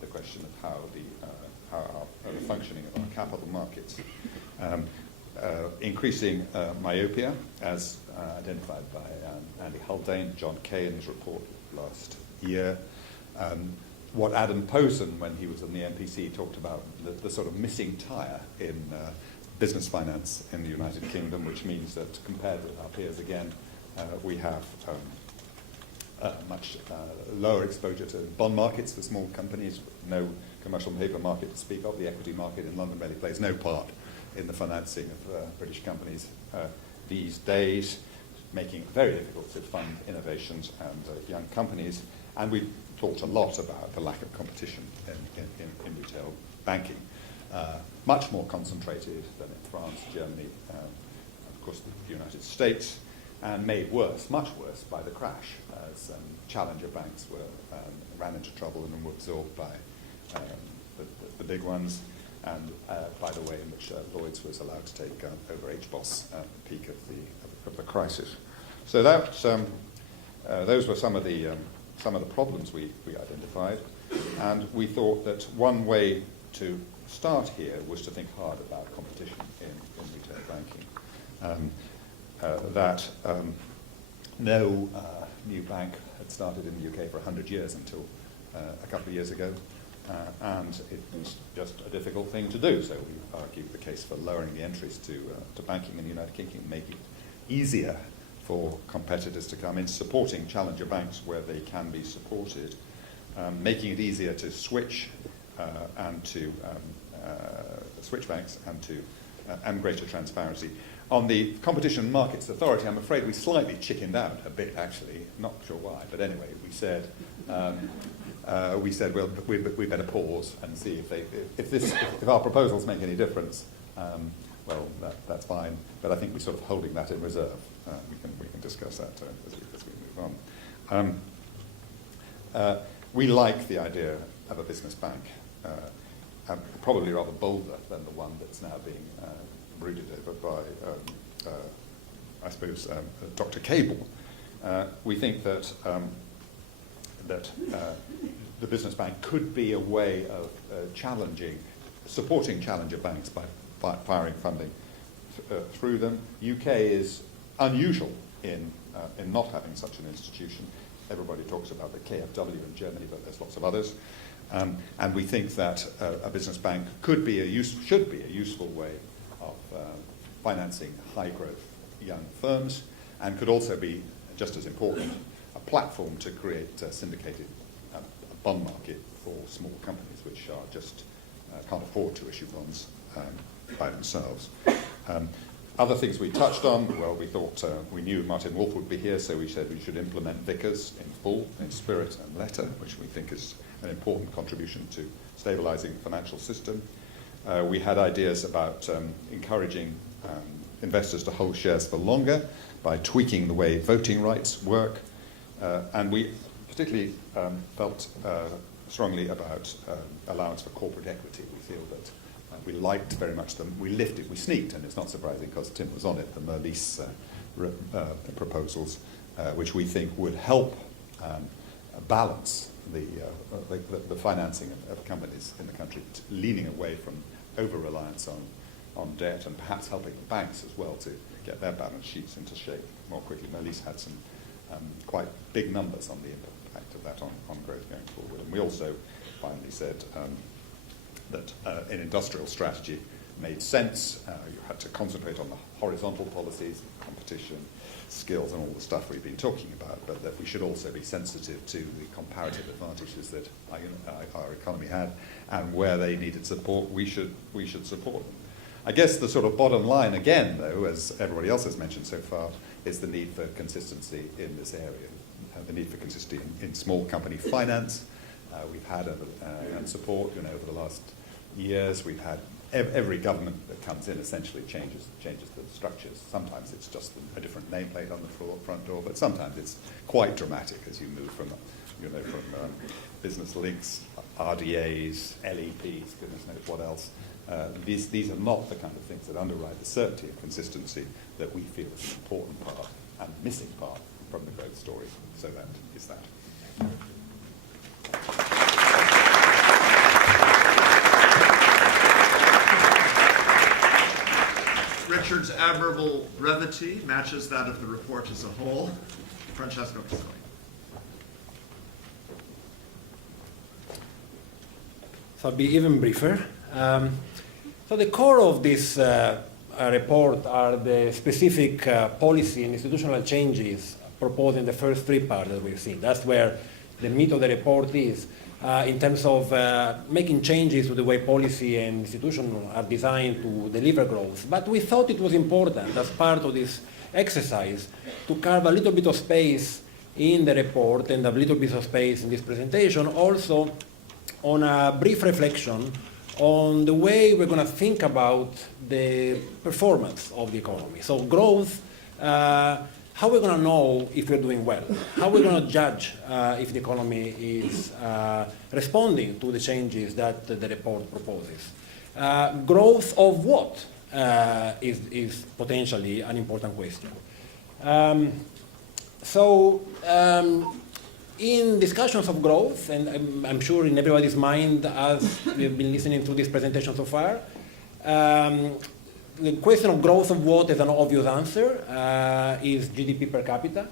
the question of how the functioning of our capital markets. Increasing myopia, as identified by Andy Haldane, John Kay in his report last year. What Adam Posen, when he was in the MPC, talked about the sort of missing tire in business finance in the United Kingdom, which means that compared with our peers, again, we have much lower exposure to bond markets for small companies, no commercial paper market to speak of. The equity market in London really plays no part in the financing of British companies these days, making it very difficult to fund innovations and young companies. And we talked a lot about the lack of competition in retail banking. Much more concentrated than in France, Germany, of course the United States, and made worse, much worse, by the crash as challenger banks ran into trouble and were absorbed by the big ones, and by the way in which Lloyds was allowed to take over HBOS at the peak of the crisis. So that those were some of the problems we identified, and we thought that one way to start here was to think hard about competition in retail banking. No new bank had started in the UK for 100 years until a couple of years ago, and it was just a difficult thing to do. So we argued the case for lowering the entries to banking in the United Kingdom, making it easier for competitors to come in, supporting challenger banks where they can be supported, making it easier to switch switch banks and greater transparency. On the Competition and Markets Authority, I'm afraid we slightly chickened out a bit, actually. Not sure why, but anyway, we said well, we better pause and see if our proposals make any difference. Well, that's fine, but I think we're sort of holding that in reserve. We can discuss that as we move on. We like the idea of a business bank, probably rather bolder than the one that's now being brooded over by, I suppose, Dr. Cable. We think that the business bank could be a way of supporting challenger banks by firing funding through them. UK is unusual in not having such an institution. Everybody talks about the KfW in Germany, but there's lots of others. And we think that a business bank should be a useful way of financing high-growth young firms, and could also be, just as important, a platform to create a syndicated bond market for small companies which are just can't afford to issue bonds by themselves. Other things we touched on, well, we thought we knew Martin Wolf would be here, so we said we should implement Vickers in full, in spirit and letter, which we think is an important contribution to stabilising the financial system. We had ideas about encouraging investors to hold shares for longer by tweaking the way voting rights work. And we particularly felt strongly about allowance for corporate equity. We feel that we liked very much we sneaked, and it's not surprising because Tim was on it, the Merlis proposals, which we think would help balance the financing of companies in the country, leaning away from over-reliance on debt, and perhaps helping the banks as well to get their balance sheets into shape more quickly. Merlis had some quite big numbers on the impact of that on growth going forward. And we also finally said that an industrial strategy made sense. You had to concentrate on the horizontal policies, competition, skills, and all the stuff we've been talking about, but that we should also be sensitive to the comparative advantages that our economy had, and where they needed support, we should support them. I guess the sort of bottom line, again, though, as everybody else has mentioned so far, is the need for consistency in this area, the need for consistency in small company finance. We've had and support, over the last years. We've had every government that comes in essentially changes the structures. Sometimes it's just a different nameplate on the front door, but sometimes it's quite dramatic as you move from business links, RDAs, LEPs, goodness knows what else. These are not the kind of things that underwrite the certainty and consistency that we feel is an important part and missing part from the growth story. So that is that. Richard's admirable brevity matches that of the report as a whole. Francesco Caselli. So I'll be even briefer. So the core of this report are the specific policy and institutional changes proposed in the first three parts that we've seen. That's where the meat of the report is, in terms of making changes to the way policy and institutions are designed to deliver growth. But we thought it was important, as part of this exercise, to carve a little bit of space in the report and a little bit of space in this presentation also on a brief reflection on the way we're going to think about the performance of the economy. So growth, how we're going to know if we're doing well, how we're going to judge if the economy is responding to the changes that the report proposes. Growth of what is potentially an important question. In discussions of growth, and I'm sure in everybody's mind as we've been listening to this presentation so far, the question of growth of what is an obvious answer, is GDP per capita.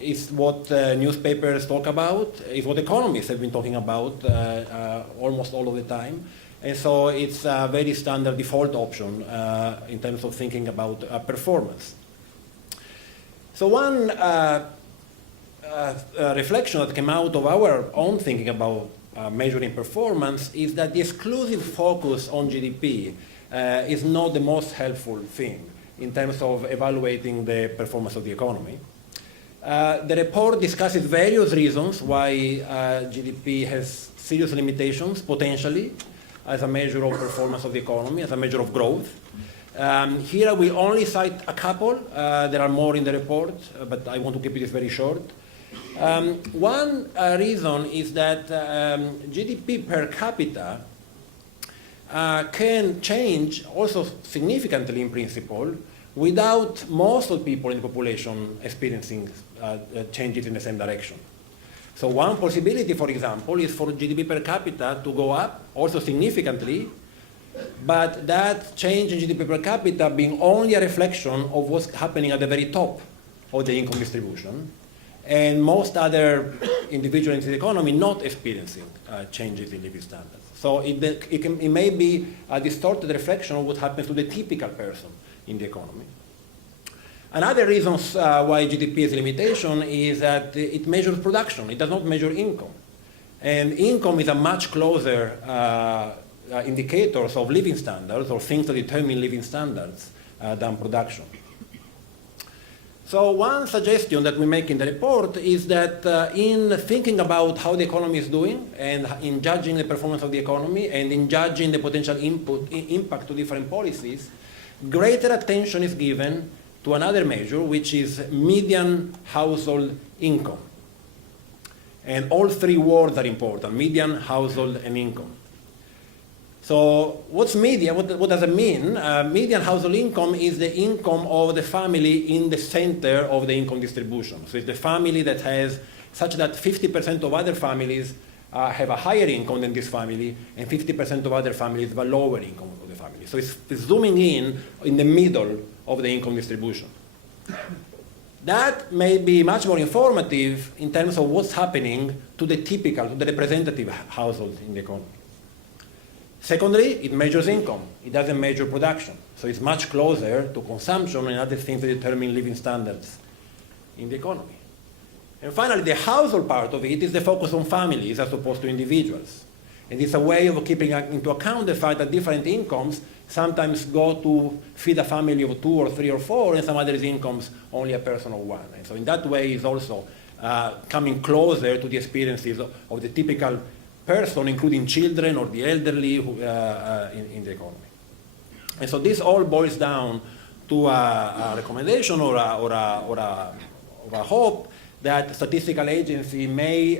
It's what newspapers talk about, it's what economists have been talking about almost all of the time. And so it's a very standard default option in terms of thinking about performance. So one reflection that came out of our own thinking about measuring performance is that the exclusive focus on GDP is not the most helpful thing in terms of evaluating the performance of the economy. The report discusses various reasons why GDP has serious limitations, potentially, as a measure of performance of the economy, as a measure of growth. Here we only cite a couple. There are more in the report, but I want to keep it very short. One reason is that GDP per capita can change also significantly in principle without most of the people in the population experiencing changes in the same direction. So one possibility, for example, is for GDP per capita to go up, also significantly, but that change in GDP per capita being only a reflection of what's happening at the very top of the income distribution, and most other individuals in the economy not experiencing changes in living standards. So it may be a distorted reflection of what happens to the typical person in the economy. Another reason why GDP is a limitation is that it measures production. It does not measure income. And income is a much closer indicators of living standards or things that determine living standards than production. So one suggestion that we make in the report is that in thinking about how the economy is doing and in judging the performance of the economy and in judging the potential impact to different policies, greater attention is given to another measure, which is median household income. And all three words are important: median, household, and income. So what's median? What does it mean? Median household income is the income of the family in the center of the income distribution. So it's the family that has such that 50% of other families have a higher income than this family, and 50% of other families have a lower income of the family. So it's zooming in the middle of the income distribution. That may be much more informative in terms of what's happening to the typical, to the representative household in the economy. Secondly, it measures income. It doesn't measure production. So it's much closer to consumption and other things that determine living standards in the economy. And finally, the household part of it is the focus on families as opposed to individuals. And it's a way of keeping into account the fact that different incomes sometimes go to feed a family of 2 or 3 or 4, and some others' incomes only a person of 1. And so in that way, it's also coming closer to the experiences of the typical person, including children or the elderly in the economy. And so this all boils down to a recommendation or a hope that statistical agency may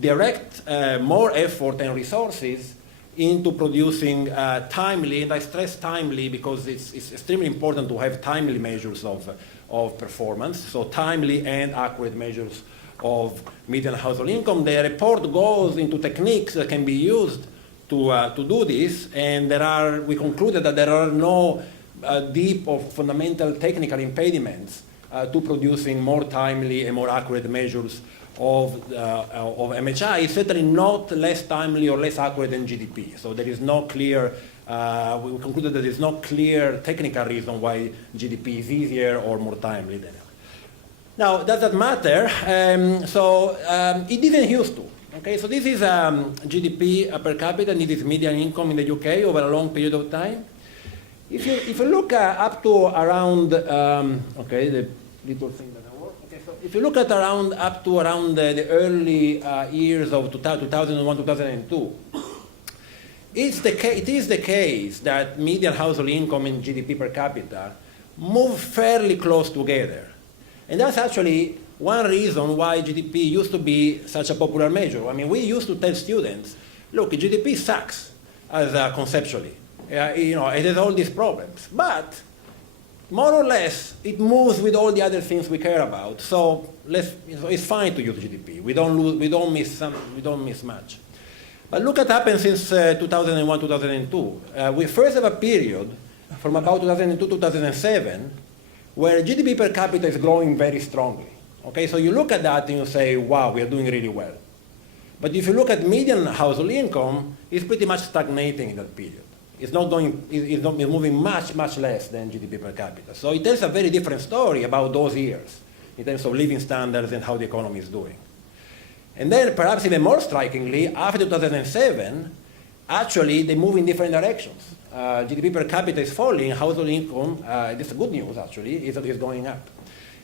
direct more effort and resources into producing timely, and I stress timely because it's extremely important to have timely measures of performance, so timely and accurate measures of median household income. The report goes into techniques that can be used to do this, and we concluded that there are no deep or fundamental technical impediments to producing more timely and more accurate measures of MHI. It's certainly not less timely or less accurate than GDP. So there is no clear, we concluded that there is no clear technical reason why GDP is easier or more timely than it. Now, does that matter? It didn't used to. Okay, so this is GDP per capita, and it is median income in the UK over a long period of time. If you look up to around, the little thing that I work. Okay, so if you look at up to around the early years of 2001, 2002, it is the case that median household income and GDP per capita move fairly close together. And that's actually one reason why GDP used to be such a popular measure. I mean, we used to tell students, look, GDP sucks as conceptually. It has all these problems. But more or less, it moves with all the other things we care about. So it's fine to use GDP. We don't miss much. But look at what happened since 2001, 2002. We first have a period from about 2002 to 2007 where GDP per capita is growing very strongly. Okay, so you look at that and you say, wow, we are doing really well. But if you look at median household income, it's pretty much stagnating in that period. It's moving much, much less than GDP per capita. So it tells a very different story about those years in terms of living standards and how the economy is doing. And then perhaps even more strikingly, after 2007, actually they move in different directions. GDP per capita is falling, household income, this is good news actually, is going up.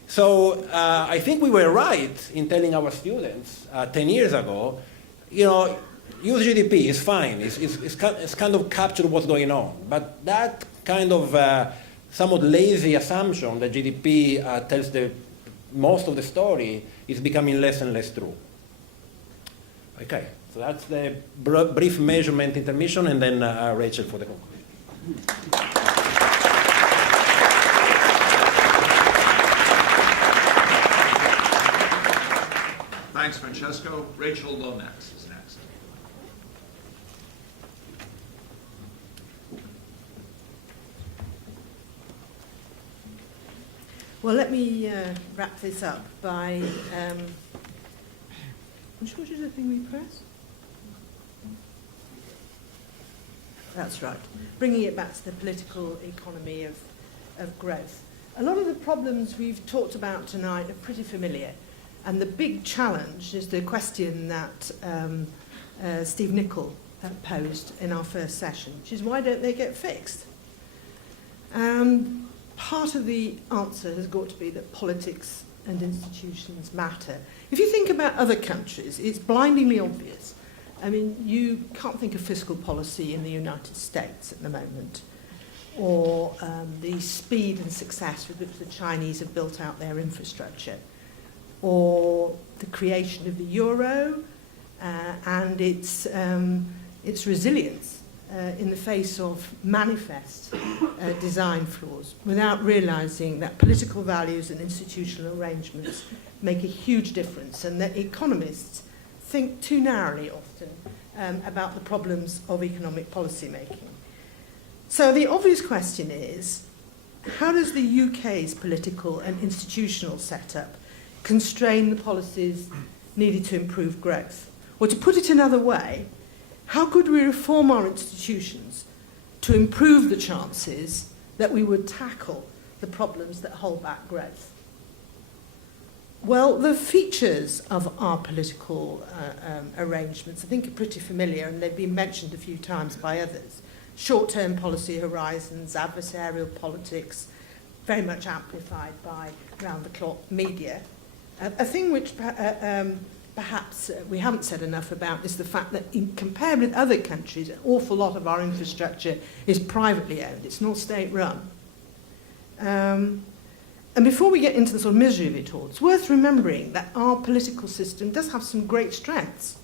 So I think we were right in telling our students 10 years ago, use GDP, it's fine, it's kind of captured what's going on. But that kind of somewhat lazy assumption that GDP tells most of the story is becoming less and less true. Okay, so that's the brief measurement intermission, and then Rachel for the conclusion. Thanks, Francesco. Rachel Lomax is next. Well, let me wrap this up by, which is the thing we press? That's right. Bringing it back to the political economy of growth. A lot of the problems we've talked about tonight are pretty familiar. And the big challenge is the question that Steve Nicol posed in our first session, which is why don't they get fixed? Part of the answer has got to be that politics and institutions matter. If you think about other countries, it's blindingly obvious. I mean, you can't think of fiscal policy in the United States at the moment, or the speed and success with which the Chinese have built out their infrastructure, or the creation of the euro and its resilience in the face of manifest design flaws, without realising that political values and institutional arrangements make a huge difference, and that economists think too narrowly often about the problems of economic policy making. So the obvious question is, how does the UK's political and institutional setup constrain the policies needed to improve growth? Or to put it another way, how could we reform our institutions to improve the chances that we would tackle the problems that hold back growth? Well, the features of our political arrangements, I think, are pretty familiar, and they've been mentioned a few times by others. Short-term policy horizons, adversarial politics, very much amplified by round-the-clock media. A thing which perhaps we haven't said enough about is the fact that, compared with other countries, an awful lot of our infrastructure is privately owned. It's not state-run. And before we get into the sort of misery of it all, it's worth remembering that our political system does have some great strengths.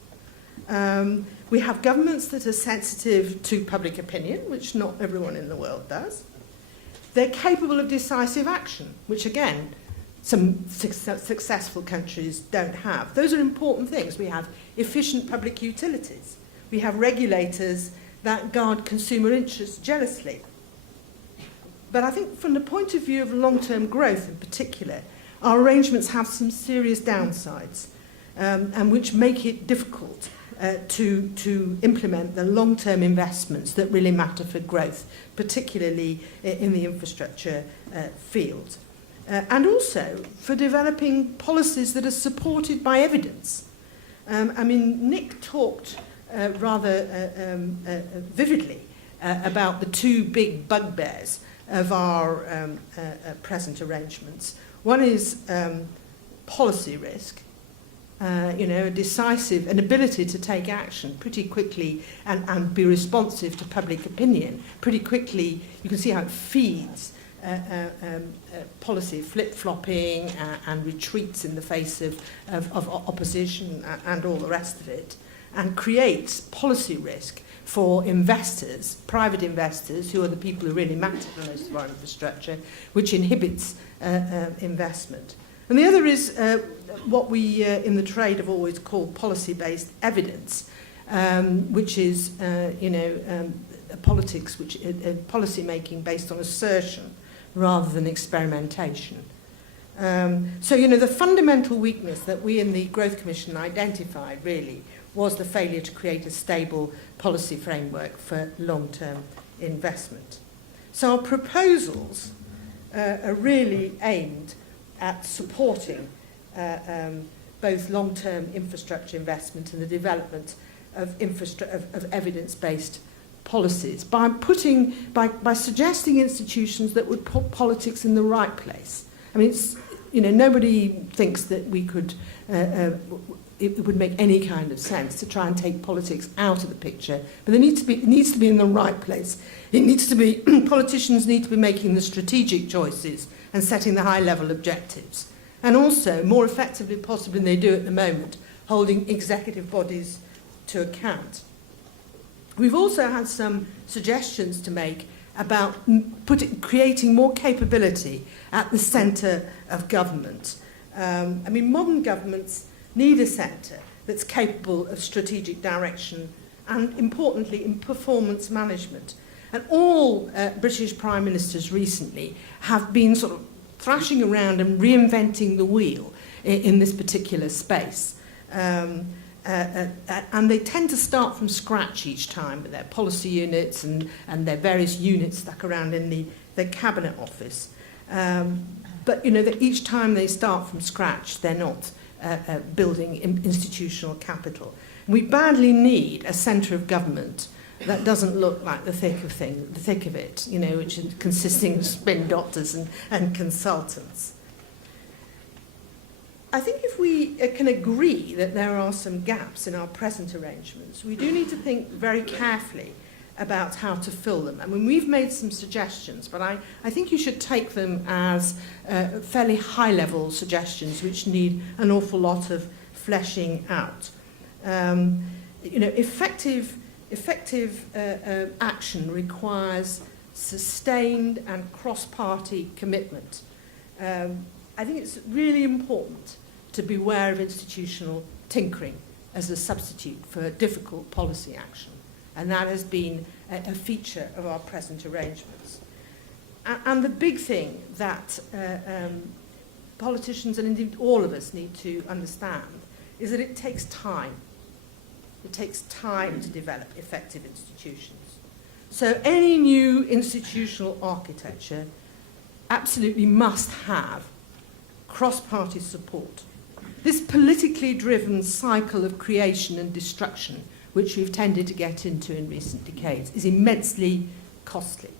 We have governments that are sensitive to public opinion, which not everyone in the world does. They're capable of decisive action, which, again, some successful countries don't have. Those are important things. We have efficient public utilities. We have regulators that guard consumer interests jealously. But I think from the point of view of long-term growth in particular, our arrangements have some serious downsides, and which make it difficult to implement the long-term investments that really matter for growth, particularly in the infrastructure field. And also for developing policies that are supported by evidence. I mean, Nick talked rather vividly about the two big bugbears of our present arrangements. One is policy risk, a decisive, an ability to take action pretty quickly and be responsive to public opinion. Pretty quickly, you can see how it feeds policy flip-flopping and retreats in the face of opposition and all the rest of it, and creates policy risk for investors, private investors, who are the people who really matter for most of our infrastructure, which inhibits investment. And the other is what we in the trade have always called policy-based evidence, which is politics, which policy making based on assertion rather than experimentation. So the fundamental weakness that we in the Growth Commission identified really was the failure to create a stable policy framework for long-term investment. So our proposals are really aimed at supporting both long-term infrastructure investment and the development of evidence-based policies by suggesting institutions that would put politics in the right place. I mean, nobody thinks that we could. It would make any kind of sense to try and take politics out of the picture, but it needs to be in the right place. It needs to be politicians need to be making the strategic choices and setting the high-level objectives, and also more effectively possibly than they do at the moment, holding executive bodies to account. We've also had some suggestions to make about creating more capability at the centre of government. Modern governments need a centre that's capable of strategic direction and, importantly, in performance management. And all British Prime Ministers recently have been sort of thrashing around and reinventing the wheel in this particular space. And they tend to start from scratch each time with their policy units and their various units stuck around in the Cabinet Office. But, you know, that each time they start from scratch, they're not building institutional capital. We badly need a centre of government that doesn't look like the thick of it, you know, which is consisting of spin doctors and consultants. I think if we can agree that there are some gaps in our present arrangements, we do need to think very carefully about how to fill them. I mean, we've made some suggestions, but I think you should take them as fairly high-level suggestions which need an awful lot of fleshing out. You know, effective action requires sustained and cross-party commitment. I think it's really important to beware of institutional tinkering as a substitute for difficult policy action. And that has been a feature of our present arrangements. And the big thing that politicians and indeed all of us need to understand is that it takes time. It takes time to develop effective institutions. So any new institutional architecture absolutely must have cross-party support. This politically driven cycle of creation and destruction, which we've tended to get into in recent decades, is immensely costly.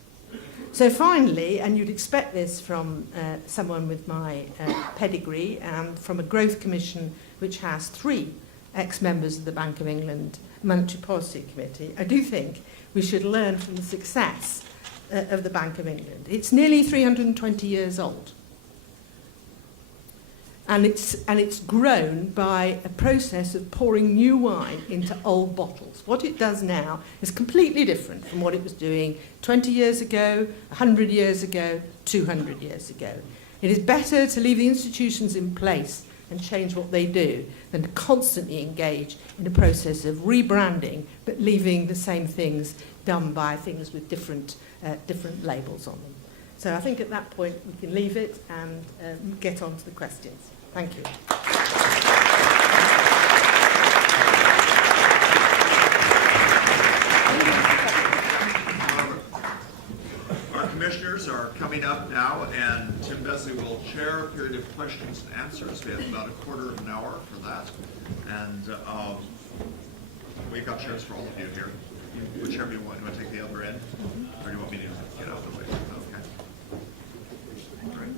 So finally, and you'd expect this from someone with my pedigree and from a Growth Commission which has 3 ex-members of the Bank of England Monetary Policy Committee, I do think we should learn from the success of the Bank of England. It's nearly 320 years old. And it's grown by a process of pouring new wine into old bottles. What it does now is completely different from what it was doing 20 years ago, 100 years ago, 200 years ago. It is better to leave the institutions in place and change what they do than to constantly engage in a process of rebranding but leaving the same things done by things with different labels on them. So I think at that point we can leave it and get on to the questions. Thank you. Our commissioners are coming up now, and Tim Besley will chair a period of questions and answers. We have about a quarter of an hour for that. And we've got chairs for all of you here. Whichever you want. You want to take the other end? Or do you want me to get out of the way? Okay. Great.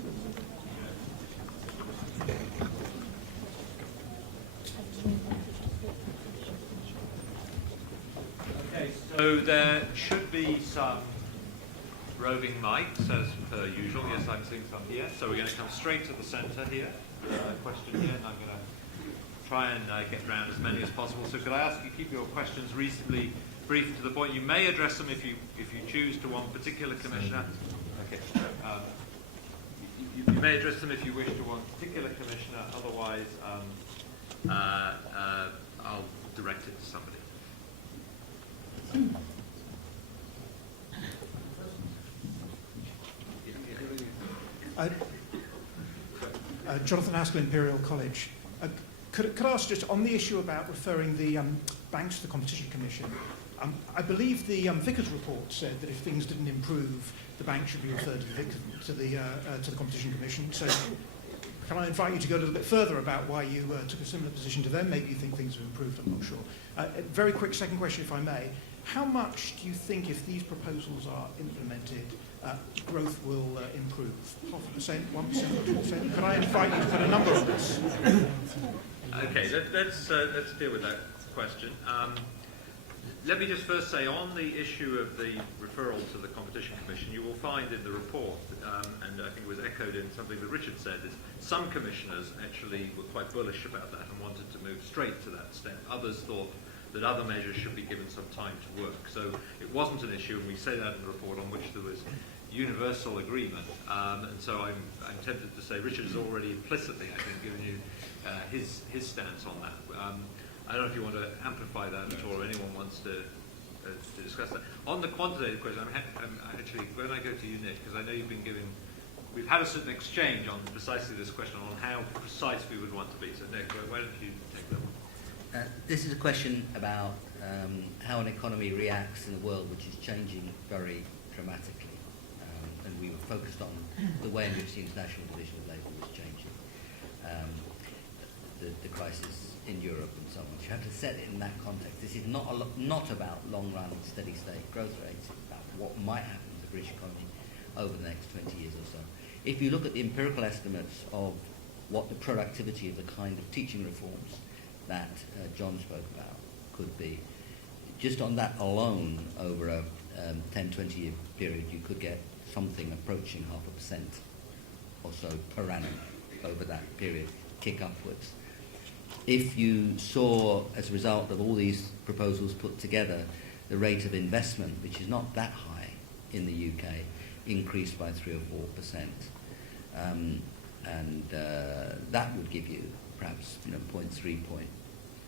Okay, so there should be some roving mics as per usual. Yes, I'm seeing some here. So we're going to come straight to the centre here. Question here, and I'm going to try and get around as many as possible. So could I ask you to keep your questions reasonably brief and to the point? You may address them if you choose to one particular commissioner. Okay. You may address them if you wish to one particular commissioner. Otherwise, I'll direct it to somebody. Jonathan Haskell, Imperial College. Could I ask just on the issue about referring the banks to the Competition Commission? I believe the Vickers report said that if things didn't improve, the bank should be referred to the Competition Commission. So can I invite you to go a little bit further about why you took a similar position to them? Maybe you think things have improved, I'm not sure. A very quick second question, if I may. How much do you think, if these proposals are implemented, growth will improve? 0.5%, 1%, 2%? Could I invite you to put a number on this? Okay, let's deal with that question. Let me just first say, on the issue of the referral to the Competition Commission, you will find in the report, and I think it was echoed in something that Richard said, is some commissioners actually were quite bullish about that and wanted to move straight to that step. Others thought that other measures should be given some time to work. So it wasn't an issue, and we say that in the report, on which there was universal agreement. And so I'm tempted to say Richard has already implicitly, I think, given you his stance on that. I don't know if you want to amplify that at all, or anyone wants to discuss that. On the quantitative question, I'm actually, when I go to you, Nick, because I know you've been giving, we've had a certain exchange on precisely this question on how precise we would want to be. So Nick, why don't you take that one? This is a question about how an economy reacts in a world which is changing very dramatically. And we were focused on the way in which the international division of labour was changing. The crisis in Europe and so on. You have to set it in that context. This is not about long-run, steady-state growth rates. It's about what might happen to the British economy over the next 20 years or so. If you look at the empirical estimates of what the productivity of the kind of teaching reforms that John spoke about could be, just on that alone, over a 10, 20-year period, you could get something approaching 0.5% or so per annum over that period, kick upwards. If you saw, as a result of all these proposals put together, the rate of investment, which is not that high in the UK, increased by 3 or 4%, and that would give you perhaps 0.3,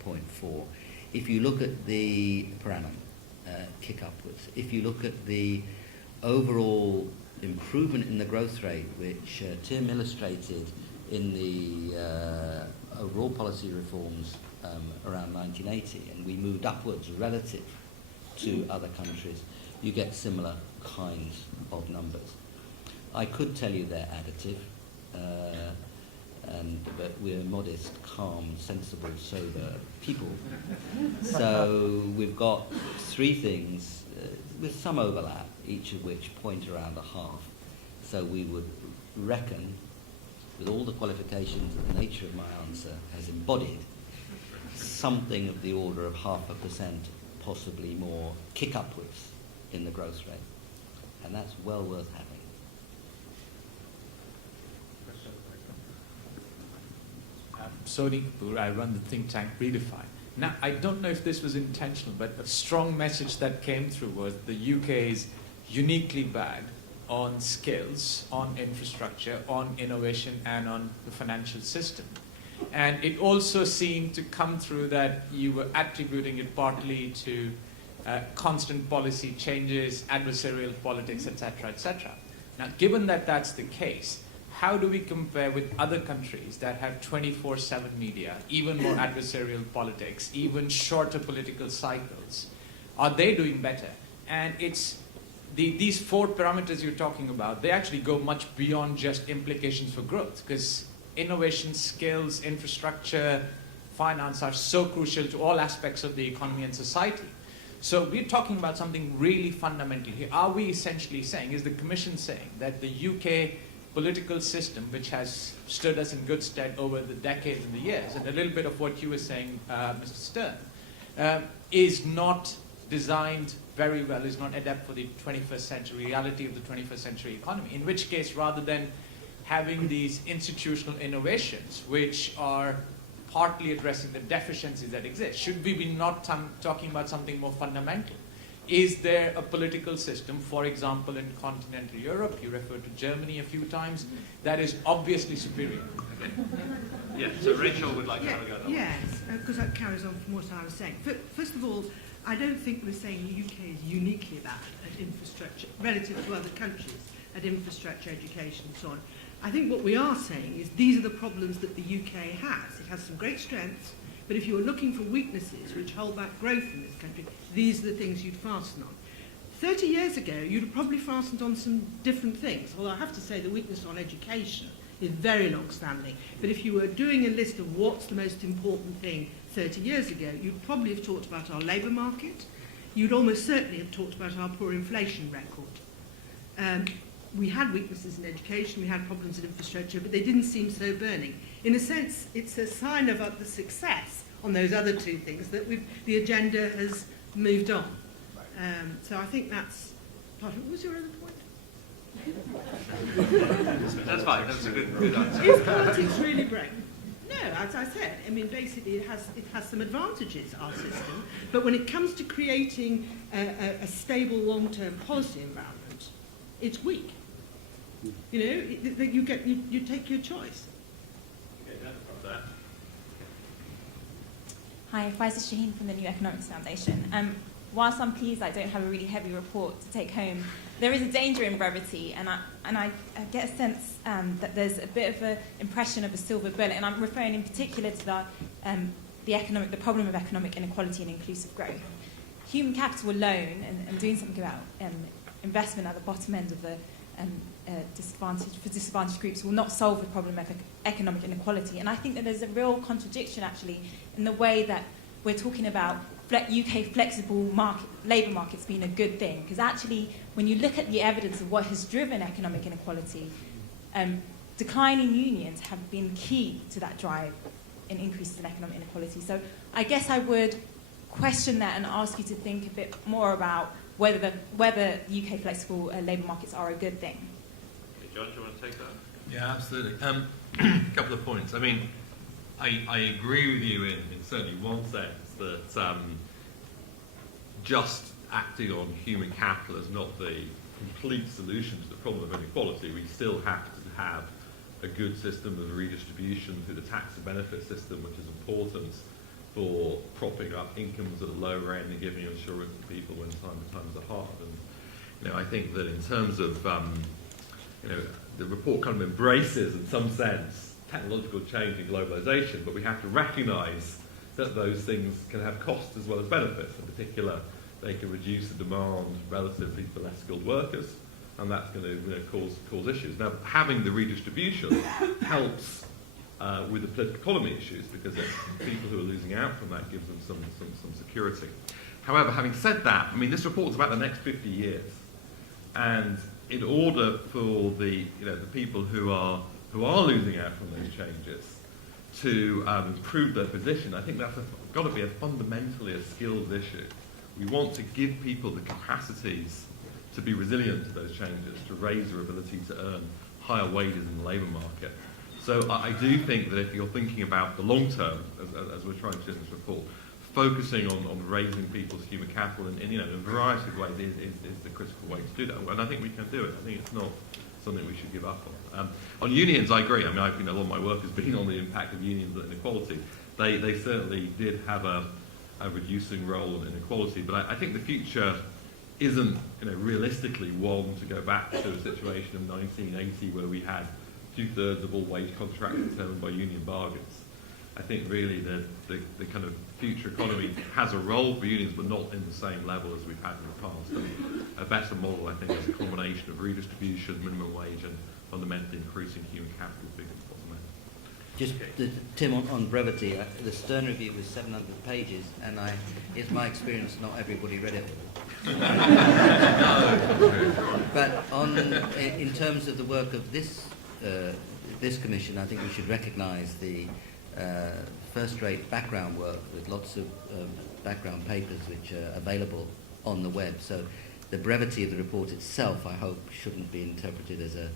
0.4. If you look at the per annum kick upwards, if you look at the overall improvement in the growth rate, which Tim illustrated in the overall policy reforms around 1980, and we moved upwards relative to other countries, you get similar kinds of numbers. I could tell you they're additive, but we're modest, calm, sensible, sober people. So we've got three things with some overlap, each of which point around 0.5. So we would reckon, with all the qualifications that the nature of my answer has embodied, something of the order of 0.5%, possibly more, kick upwards in the growth rate. And that's well worth having. Soni Kapoor, I run the think tank Redefine. Now, I don't know if this was intentional, but a strong message that came through was the UK is uniquely bad on skills, on infrastructure, on innovation, and on the financial system. And it also seemed to come through that you were attributing it partly to constant policy changes, adversarial politics, etc., etc. Now, given that that's the case, how do we compare with other countries that have 24/7 media, even more adversarial politics, even shorter political cycles? Are they doing better? And it's these 4 parameters you're talking about, they actually go much beyond just implications for growth, because innovation, skills, infrastructure, finance are so crucial to all aspects of the economy and society. So we're talking about something really fundamental here. Are we essentially saying, is the Commission saying, that the UK political system, which has stood us in good stead over the decades and the years, and a little bit of what you were saying, Mr. Stern, is not designed very well, is not adept for the 21st century, reality of the 21st century economy, in which case, rather than having these institutional innovations, which are partly addressing the deficiencies that exist, should we be not talking about something more fundamental? Is there a political system, for example, in continental Europe, you referred to Germany a few times, that is obviously superior? Okay. Yeah, so Rachel would like to have a go at that. Yes, because that carries on from what I was saying. First of all, I don't think we're saying the UK is uniquely bad at infrastructure, relative to other countries, at infrastructure, education, and so on. I think what we are saying is these are the problems that the UK has. It has some great strengths, but if you were looking for weaknesses which hold back growth in this country, these are the things you'd fasten on. 30 years ago, you'd have probably fastened on some different things, although I have to say the weakness on education is very long-standing. But if you were doing a list of what's the most important thing 30 years ago, you'd probably have talked about our labour market. You'd almost certainly have talked about our poor inflation record. We had weaknesses in education, we had problems in infrastructure, but they didn't seem so burning. In a sense, it's a sign of the success on those other 2 things that the agenda has moved on. So I think that's part of it. What was your other point? That's fine, that's a good answer. Is politics really break? No, as I said, I mean, basically it has some advantages, our system, but when it comes to creating a stable long-term policy environment, it's weak. You know, you take your choice. Hi, Faisal Shaheen from the New Economics Foundation. Whilst I'm pleased I don't have a really heavy report to take home, there is a danger in brevity, and I get a sense that there's a bit of an impression of a silver bullet, and I'm referring in particular to the problem of economic inequality and inclusive growth. Human capital alone and doing something about investment at the bottom end of the disadvantaged groups will not solve the problem of economic inequality. And I think that there's a real contradiction actually in the way that we're talking about UK flexible labour markets being a good thing. Because actually, when you look at the evidence of what has driven economic inequality, declining unions have been key to that drive in increases in economic inequality. So I guess I would question that and ask you to think a bit more about whether UK flexible labour markets are a good thing. Hey, John, do you want to take that? Yeah, absolutely. A couple of points. I mean, I agree with you in certainly one sense that just acting on human capital is not the complete solution to the problem of inequality. We still have to have a good system of redistribution through the tax and benefit system, which is important for propping up incomes at the lower end and giving assurance to people when times are hard. And I think that in terms of the report kind of embraces, in some sense, technological change and globalization, but we have to recognise that those things can have costs as well as benefits. In particular, they can reduce the demand relatively for less skilled workers, and that's going to cause issues. Now, having the redistribution helps with the political economy issues, because people who are losing out from that gives them some security. However, having said that, I mean, this report's about the next 50 years, and in order for the people who are losing out from those changes to improve their position, I think that's got to be fundamentally a skills issue. We want to give people the capacities to be resilient to those changes, to raise their ability to earn higher wages in the labour market. So I do think that if you're thinking about the long term, as we're trying to do in this report, focusing on raising people's human capital in a variety of ways is the critical way to do that. And I think we can do it. I think it's not something we should give up on. On unions, I agree. I mean, a lot of my work has been on the impact of unions and inequality. They certainly did have a reducing role in inequality, but I think the future isn't realistically one to go back to a situation of 1980 where we had 2/3 of all wage contracts determined by union bargains. I think really the kind of future economy has a role for unions, but not in the same level as we've had in the past. And a better model, I think, is a combination of redistribution, minimum wage, and fundamentally increasing human capital figures. Just, Tim, on brevity, the Stern Review was 700 pages, and it's my experience not everybody read it all. But in terms of the work of this commission, I think we should recognise the first-rate background work with lots of background papers which are available on the web. So the brevity of the report itself, I hope, shouldn't be interpreted as a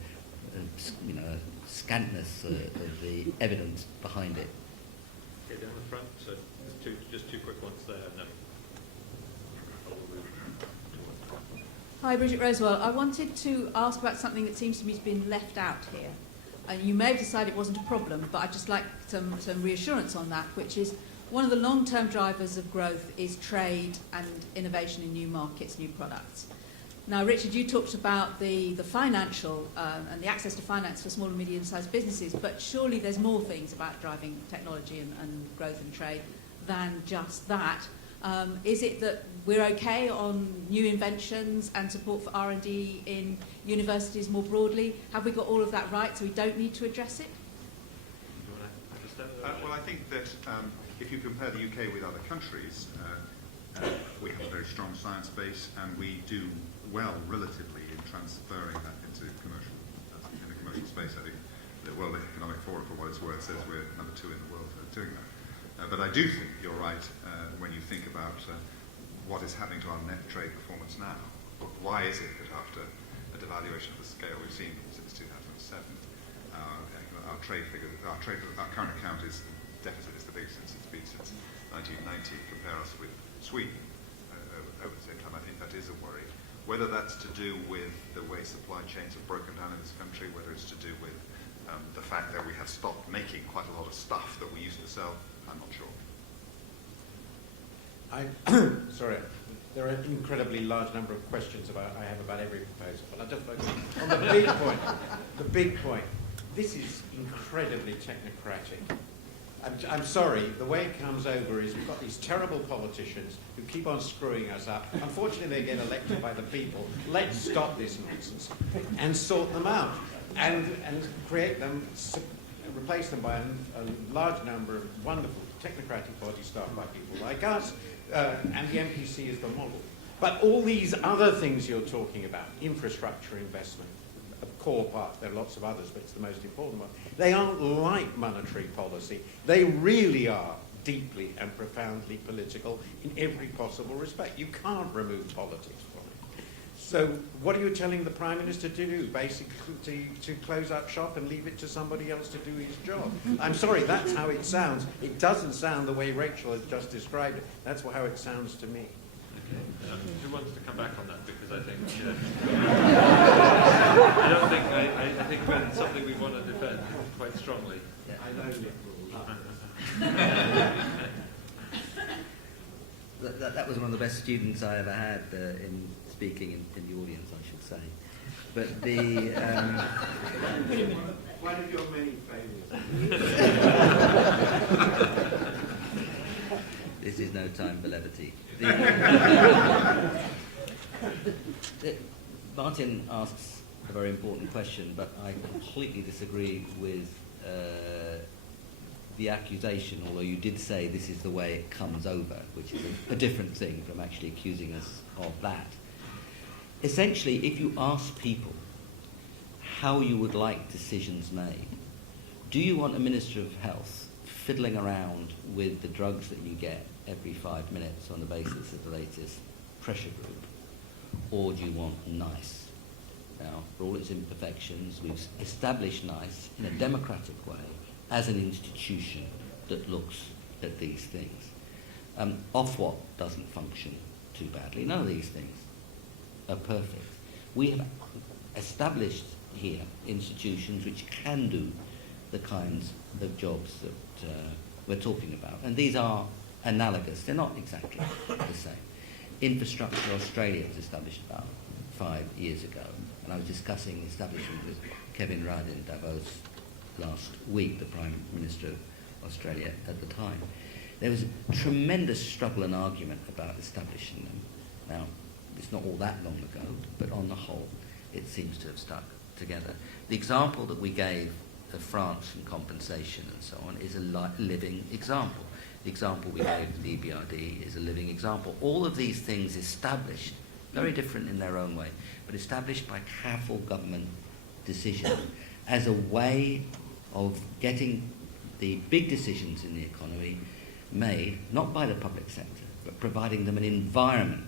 scantness of the evidence behind it. Okay, down the front. So just two quick ones there. No. Hi, Bridget Rosewell. I wanted to ask about something that seems to me to be left out here. You may have decided it wasn't a problem, but I'd just like some reassurance on that, which is one of the long-term drivers of growth is trade and innovation in new markets, new products. Now, Richard, you talked about the financial and the access to finance for small and medium-sized businesses, but surely there's more things about driving technology and growth and trade than just that. Is it that we're okay on new inventions and support for R&D in universities more broadly? Have we got all of that right, so we don't need to address it? Well, I think that if you compare the UK with other countries, we have a very strong science base, and we do well relatively in transferring that into the commercial space. I think the World Economic Forum, for what it's worth, says we're number 2 in the world for doing that. But I do think you're right when you think about what is happening to our net trade performance now. Why is it that after a devaluation of the scale we've seen since 2007, our trade figure, our current account deficit is the biggest since it's been since 1990. Compare us with Sweden over the same time. I think that is a worry. whether that's to do with the way supply chains have broken down in this country, whether it's to do with the fact that we have stopped making quite a lot of stuff that we used to sell, I'm not sure. Sorry, there are an incredibly large number of questions I have about every proposal, but I'll just focus on the big point. The big point. This is incredibly technocratic. I'm sorry, the way it comes over is we've got these terrible politicians who keep on screwing us up. Unfortunately, they get elected by the people. Let's stop this nonsense and sort them out and create them, replace them by a large number of wonderful technocratic bodies staffed by people like us, and the MPC is the model. But all these other things you're talking about, infrastructure investment, a core part, there are lots of others, but it's the most important one. They aren't like monetary policy. They really are deeply and profoundly political in every possible respect. You can't remove politics from it. So what are you telling the Prime Minister to do? Basically to close up shop and leave it to somebody else to do his job? I'm sorry, that's how it sounds. It doesn't sound the way Rachel has just described it. That's how it sounds to me. Who wants to come back on that? Because I think, I think that's something we want to defend quite strongly. Yeah. I know That was one of the best students I ever had in speaking in the audience, I should say. But the... One of your many failures. This is no time for levity. Martin asks a very important question, but I completely disagree with the accusation, although you did say this is the way it comes over, which is a different thing from actually accusing us of that. Essentially, if you ask people how you would like decisions made, do you want a Minister of Health fiddling around with the drugs that you get every 5 minutes on the basis of the latest pressure group? Or do you want NICE? Now, for all its imperfections, we've established NICE in a democratic way as an institution that looks at these things. Ofwat doesn't function too badly. None of these things are perfect. We have established here institutions which can do the kinds of jobs that we're talking about. And these are analogous. They're not exactly the same. Infrastructure Australia was established about 5 years ago, and I was discussing the establishment with Kevin Rudd in Davos last week, the Prime Minister of Australia at the time. There was a tremendous struggle and argument about establishing them. Now, it's not all that long ago, but on the whole, it seems to have stuck together. The example that we gave of France and compensation and so on is a living example. The example we gave of the EBRD is a living example. All of these things established, very different in their own way, but established by careful government decision as a way of getting the big decisions in the economy made, not by the public sector, but providing them an environment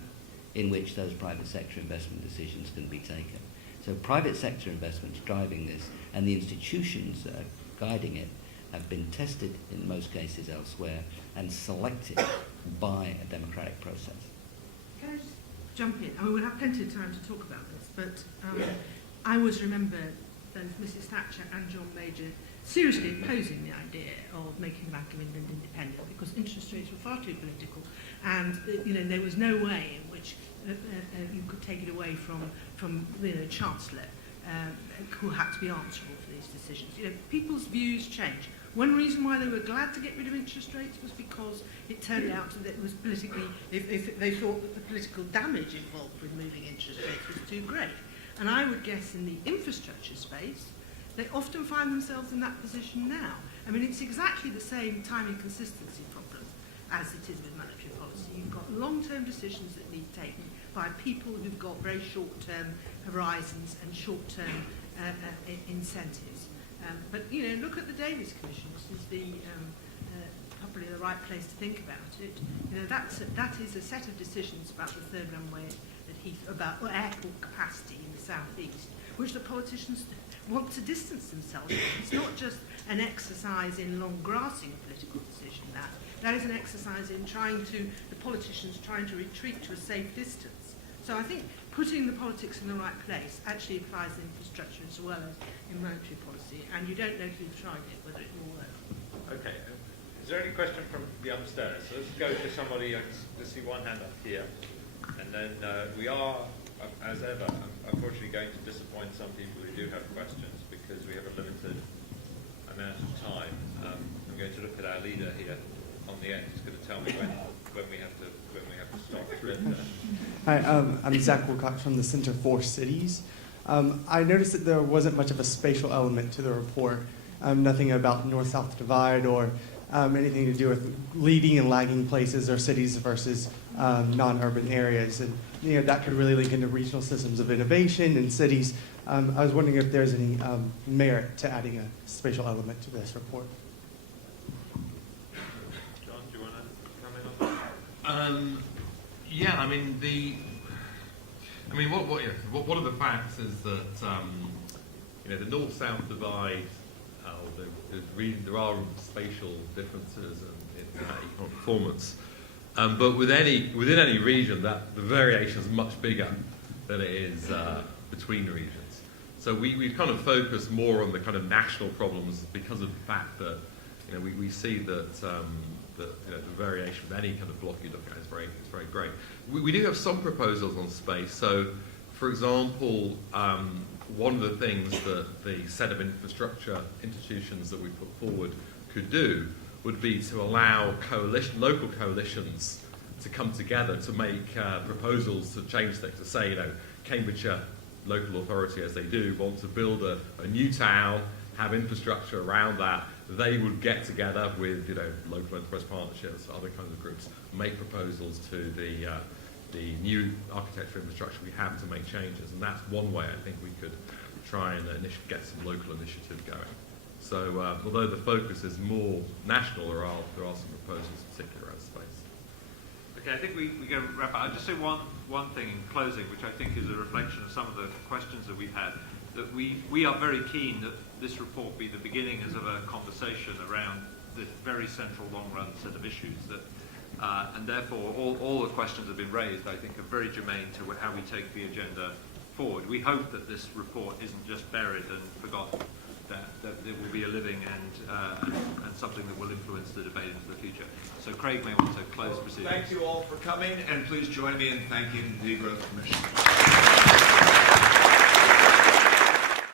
in which those private sector investment decisions can be taken. So private sector investments driving this, and the institutions that are guiding it have been tested in most cases elsewhere and selected by a democratic process. Can I just jump in? I mean, we'll have plenty of time to talk about this, but I always remember both Mrs. Thatcher and John Major seriously opposing the idea of making the Bank of England independent because interest rates were far too political, and there was no way in which you could take it away from Chancellor who had to be answerable for these decisions. People's views change. One reason why they were glad to get rid of interest rates was because it turned out that it was politically, if they thought that the political damage involved with moving interest rates was too great. And I would guess in the infrastructure space, they often find themselves in that position now. I mean, it's exactly the same timing consistency problem as it is with monetary policy. You've got long-term decisions that need taken by people who've got very short-term horizons and short-term incentives. But look at the Davis Commission. This is probably the right place to think about it. That is a set of decisions about the third runway at Heathrow, about airport capacity in the southeast, which the politicians want to distance themselves from. It's not just an exercise in long grasping a political decision. That is an exercise in the politicians trying to retreat to a safe distance So I think putting the politics in the right place actually applies in infrastructure as well as in monetary policy, and you don't know till you've tried it whether it will work. Okay. Is there any question from the upstairs? So let's go to somebody. I see one hand up here. And then we are, as ever, unfortunately going to disappoint some people who do have questions because we have a limited amount of time. I'm going to look at our leader here on the end. He's going to tell me when we have to stop. Hi, I'm Zach Wilcox from the Center for Cities. I noticed that there wasn't much of a spatial element to the report. Nothing about north-south divide or anything to do with leading and lagging places or cities versus non-urban areas. And that could really link into regional systems of innovation and cities. I was wondering if there's any merit to adding a spatial element to this report. John, do you want to comment on that? Yeah, I mean one of the facts is that the north-south divide. There are spatial differences in economic performance, but within any region, that the variation is much bigger than it is between regions. So we've kind of focused more on the kind of national problems because of the fact that we see that the variation of any kind of block you look at is very great. We do have some proposals on space. So, for example, one of the things that the set of infrastructure institutions that we put forward could do would be to allow local coalitions to come together to make proposals to change things. To say, Cambridgeshire local authority, as they do, want to build a new town, have infrastructure around that. They would get together with local enterprise partnerships, other kinds of groups, make proposals to the new architecture infrastructure we have to make changes, and that's one way I think we could try and get some local initiative going. So although the focus is more national, there are some proposals particularly around space. Okay, I think we're going to wrap up. I'll just say one thing in closing, which I think is a reflection of some of the questions that we've had, that we are very keen that this report be the beginning of a conversation around this very central long-run set of issues that and therefore, all the questions that have been raised, I think, are very germane to how we take the agenda forward. We hope that this report isn't just buried and forgotten, that it will be a living and something that will influence the debate into the future. So Craig may want to close proceedings. Thank you all for coming, and please join me in thanking the Growth Commission.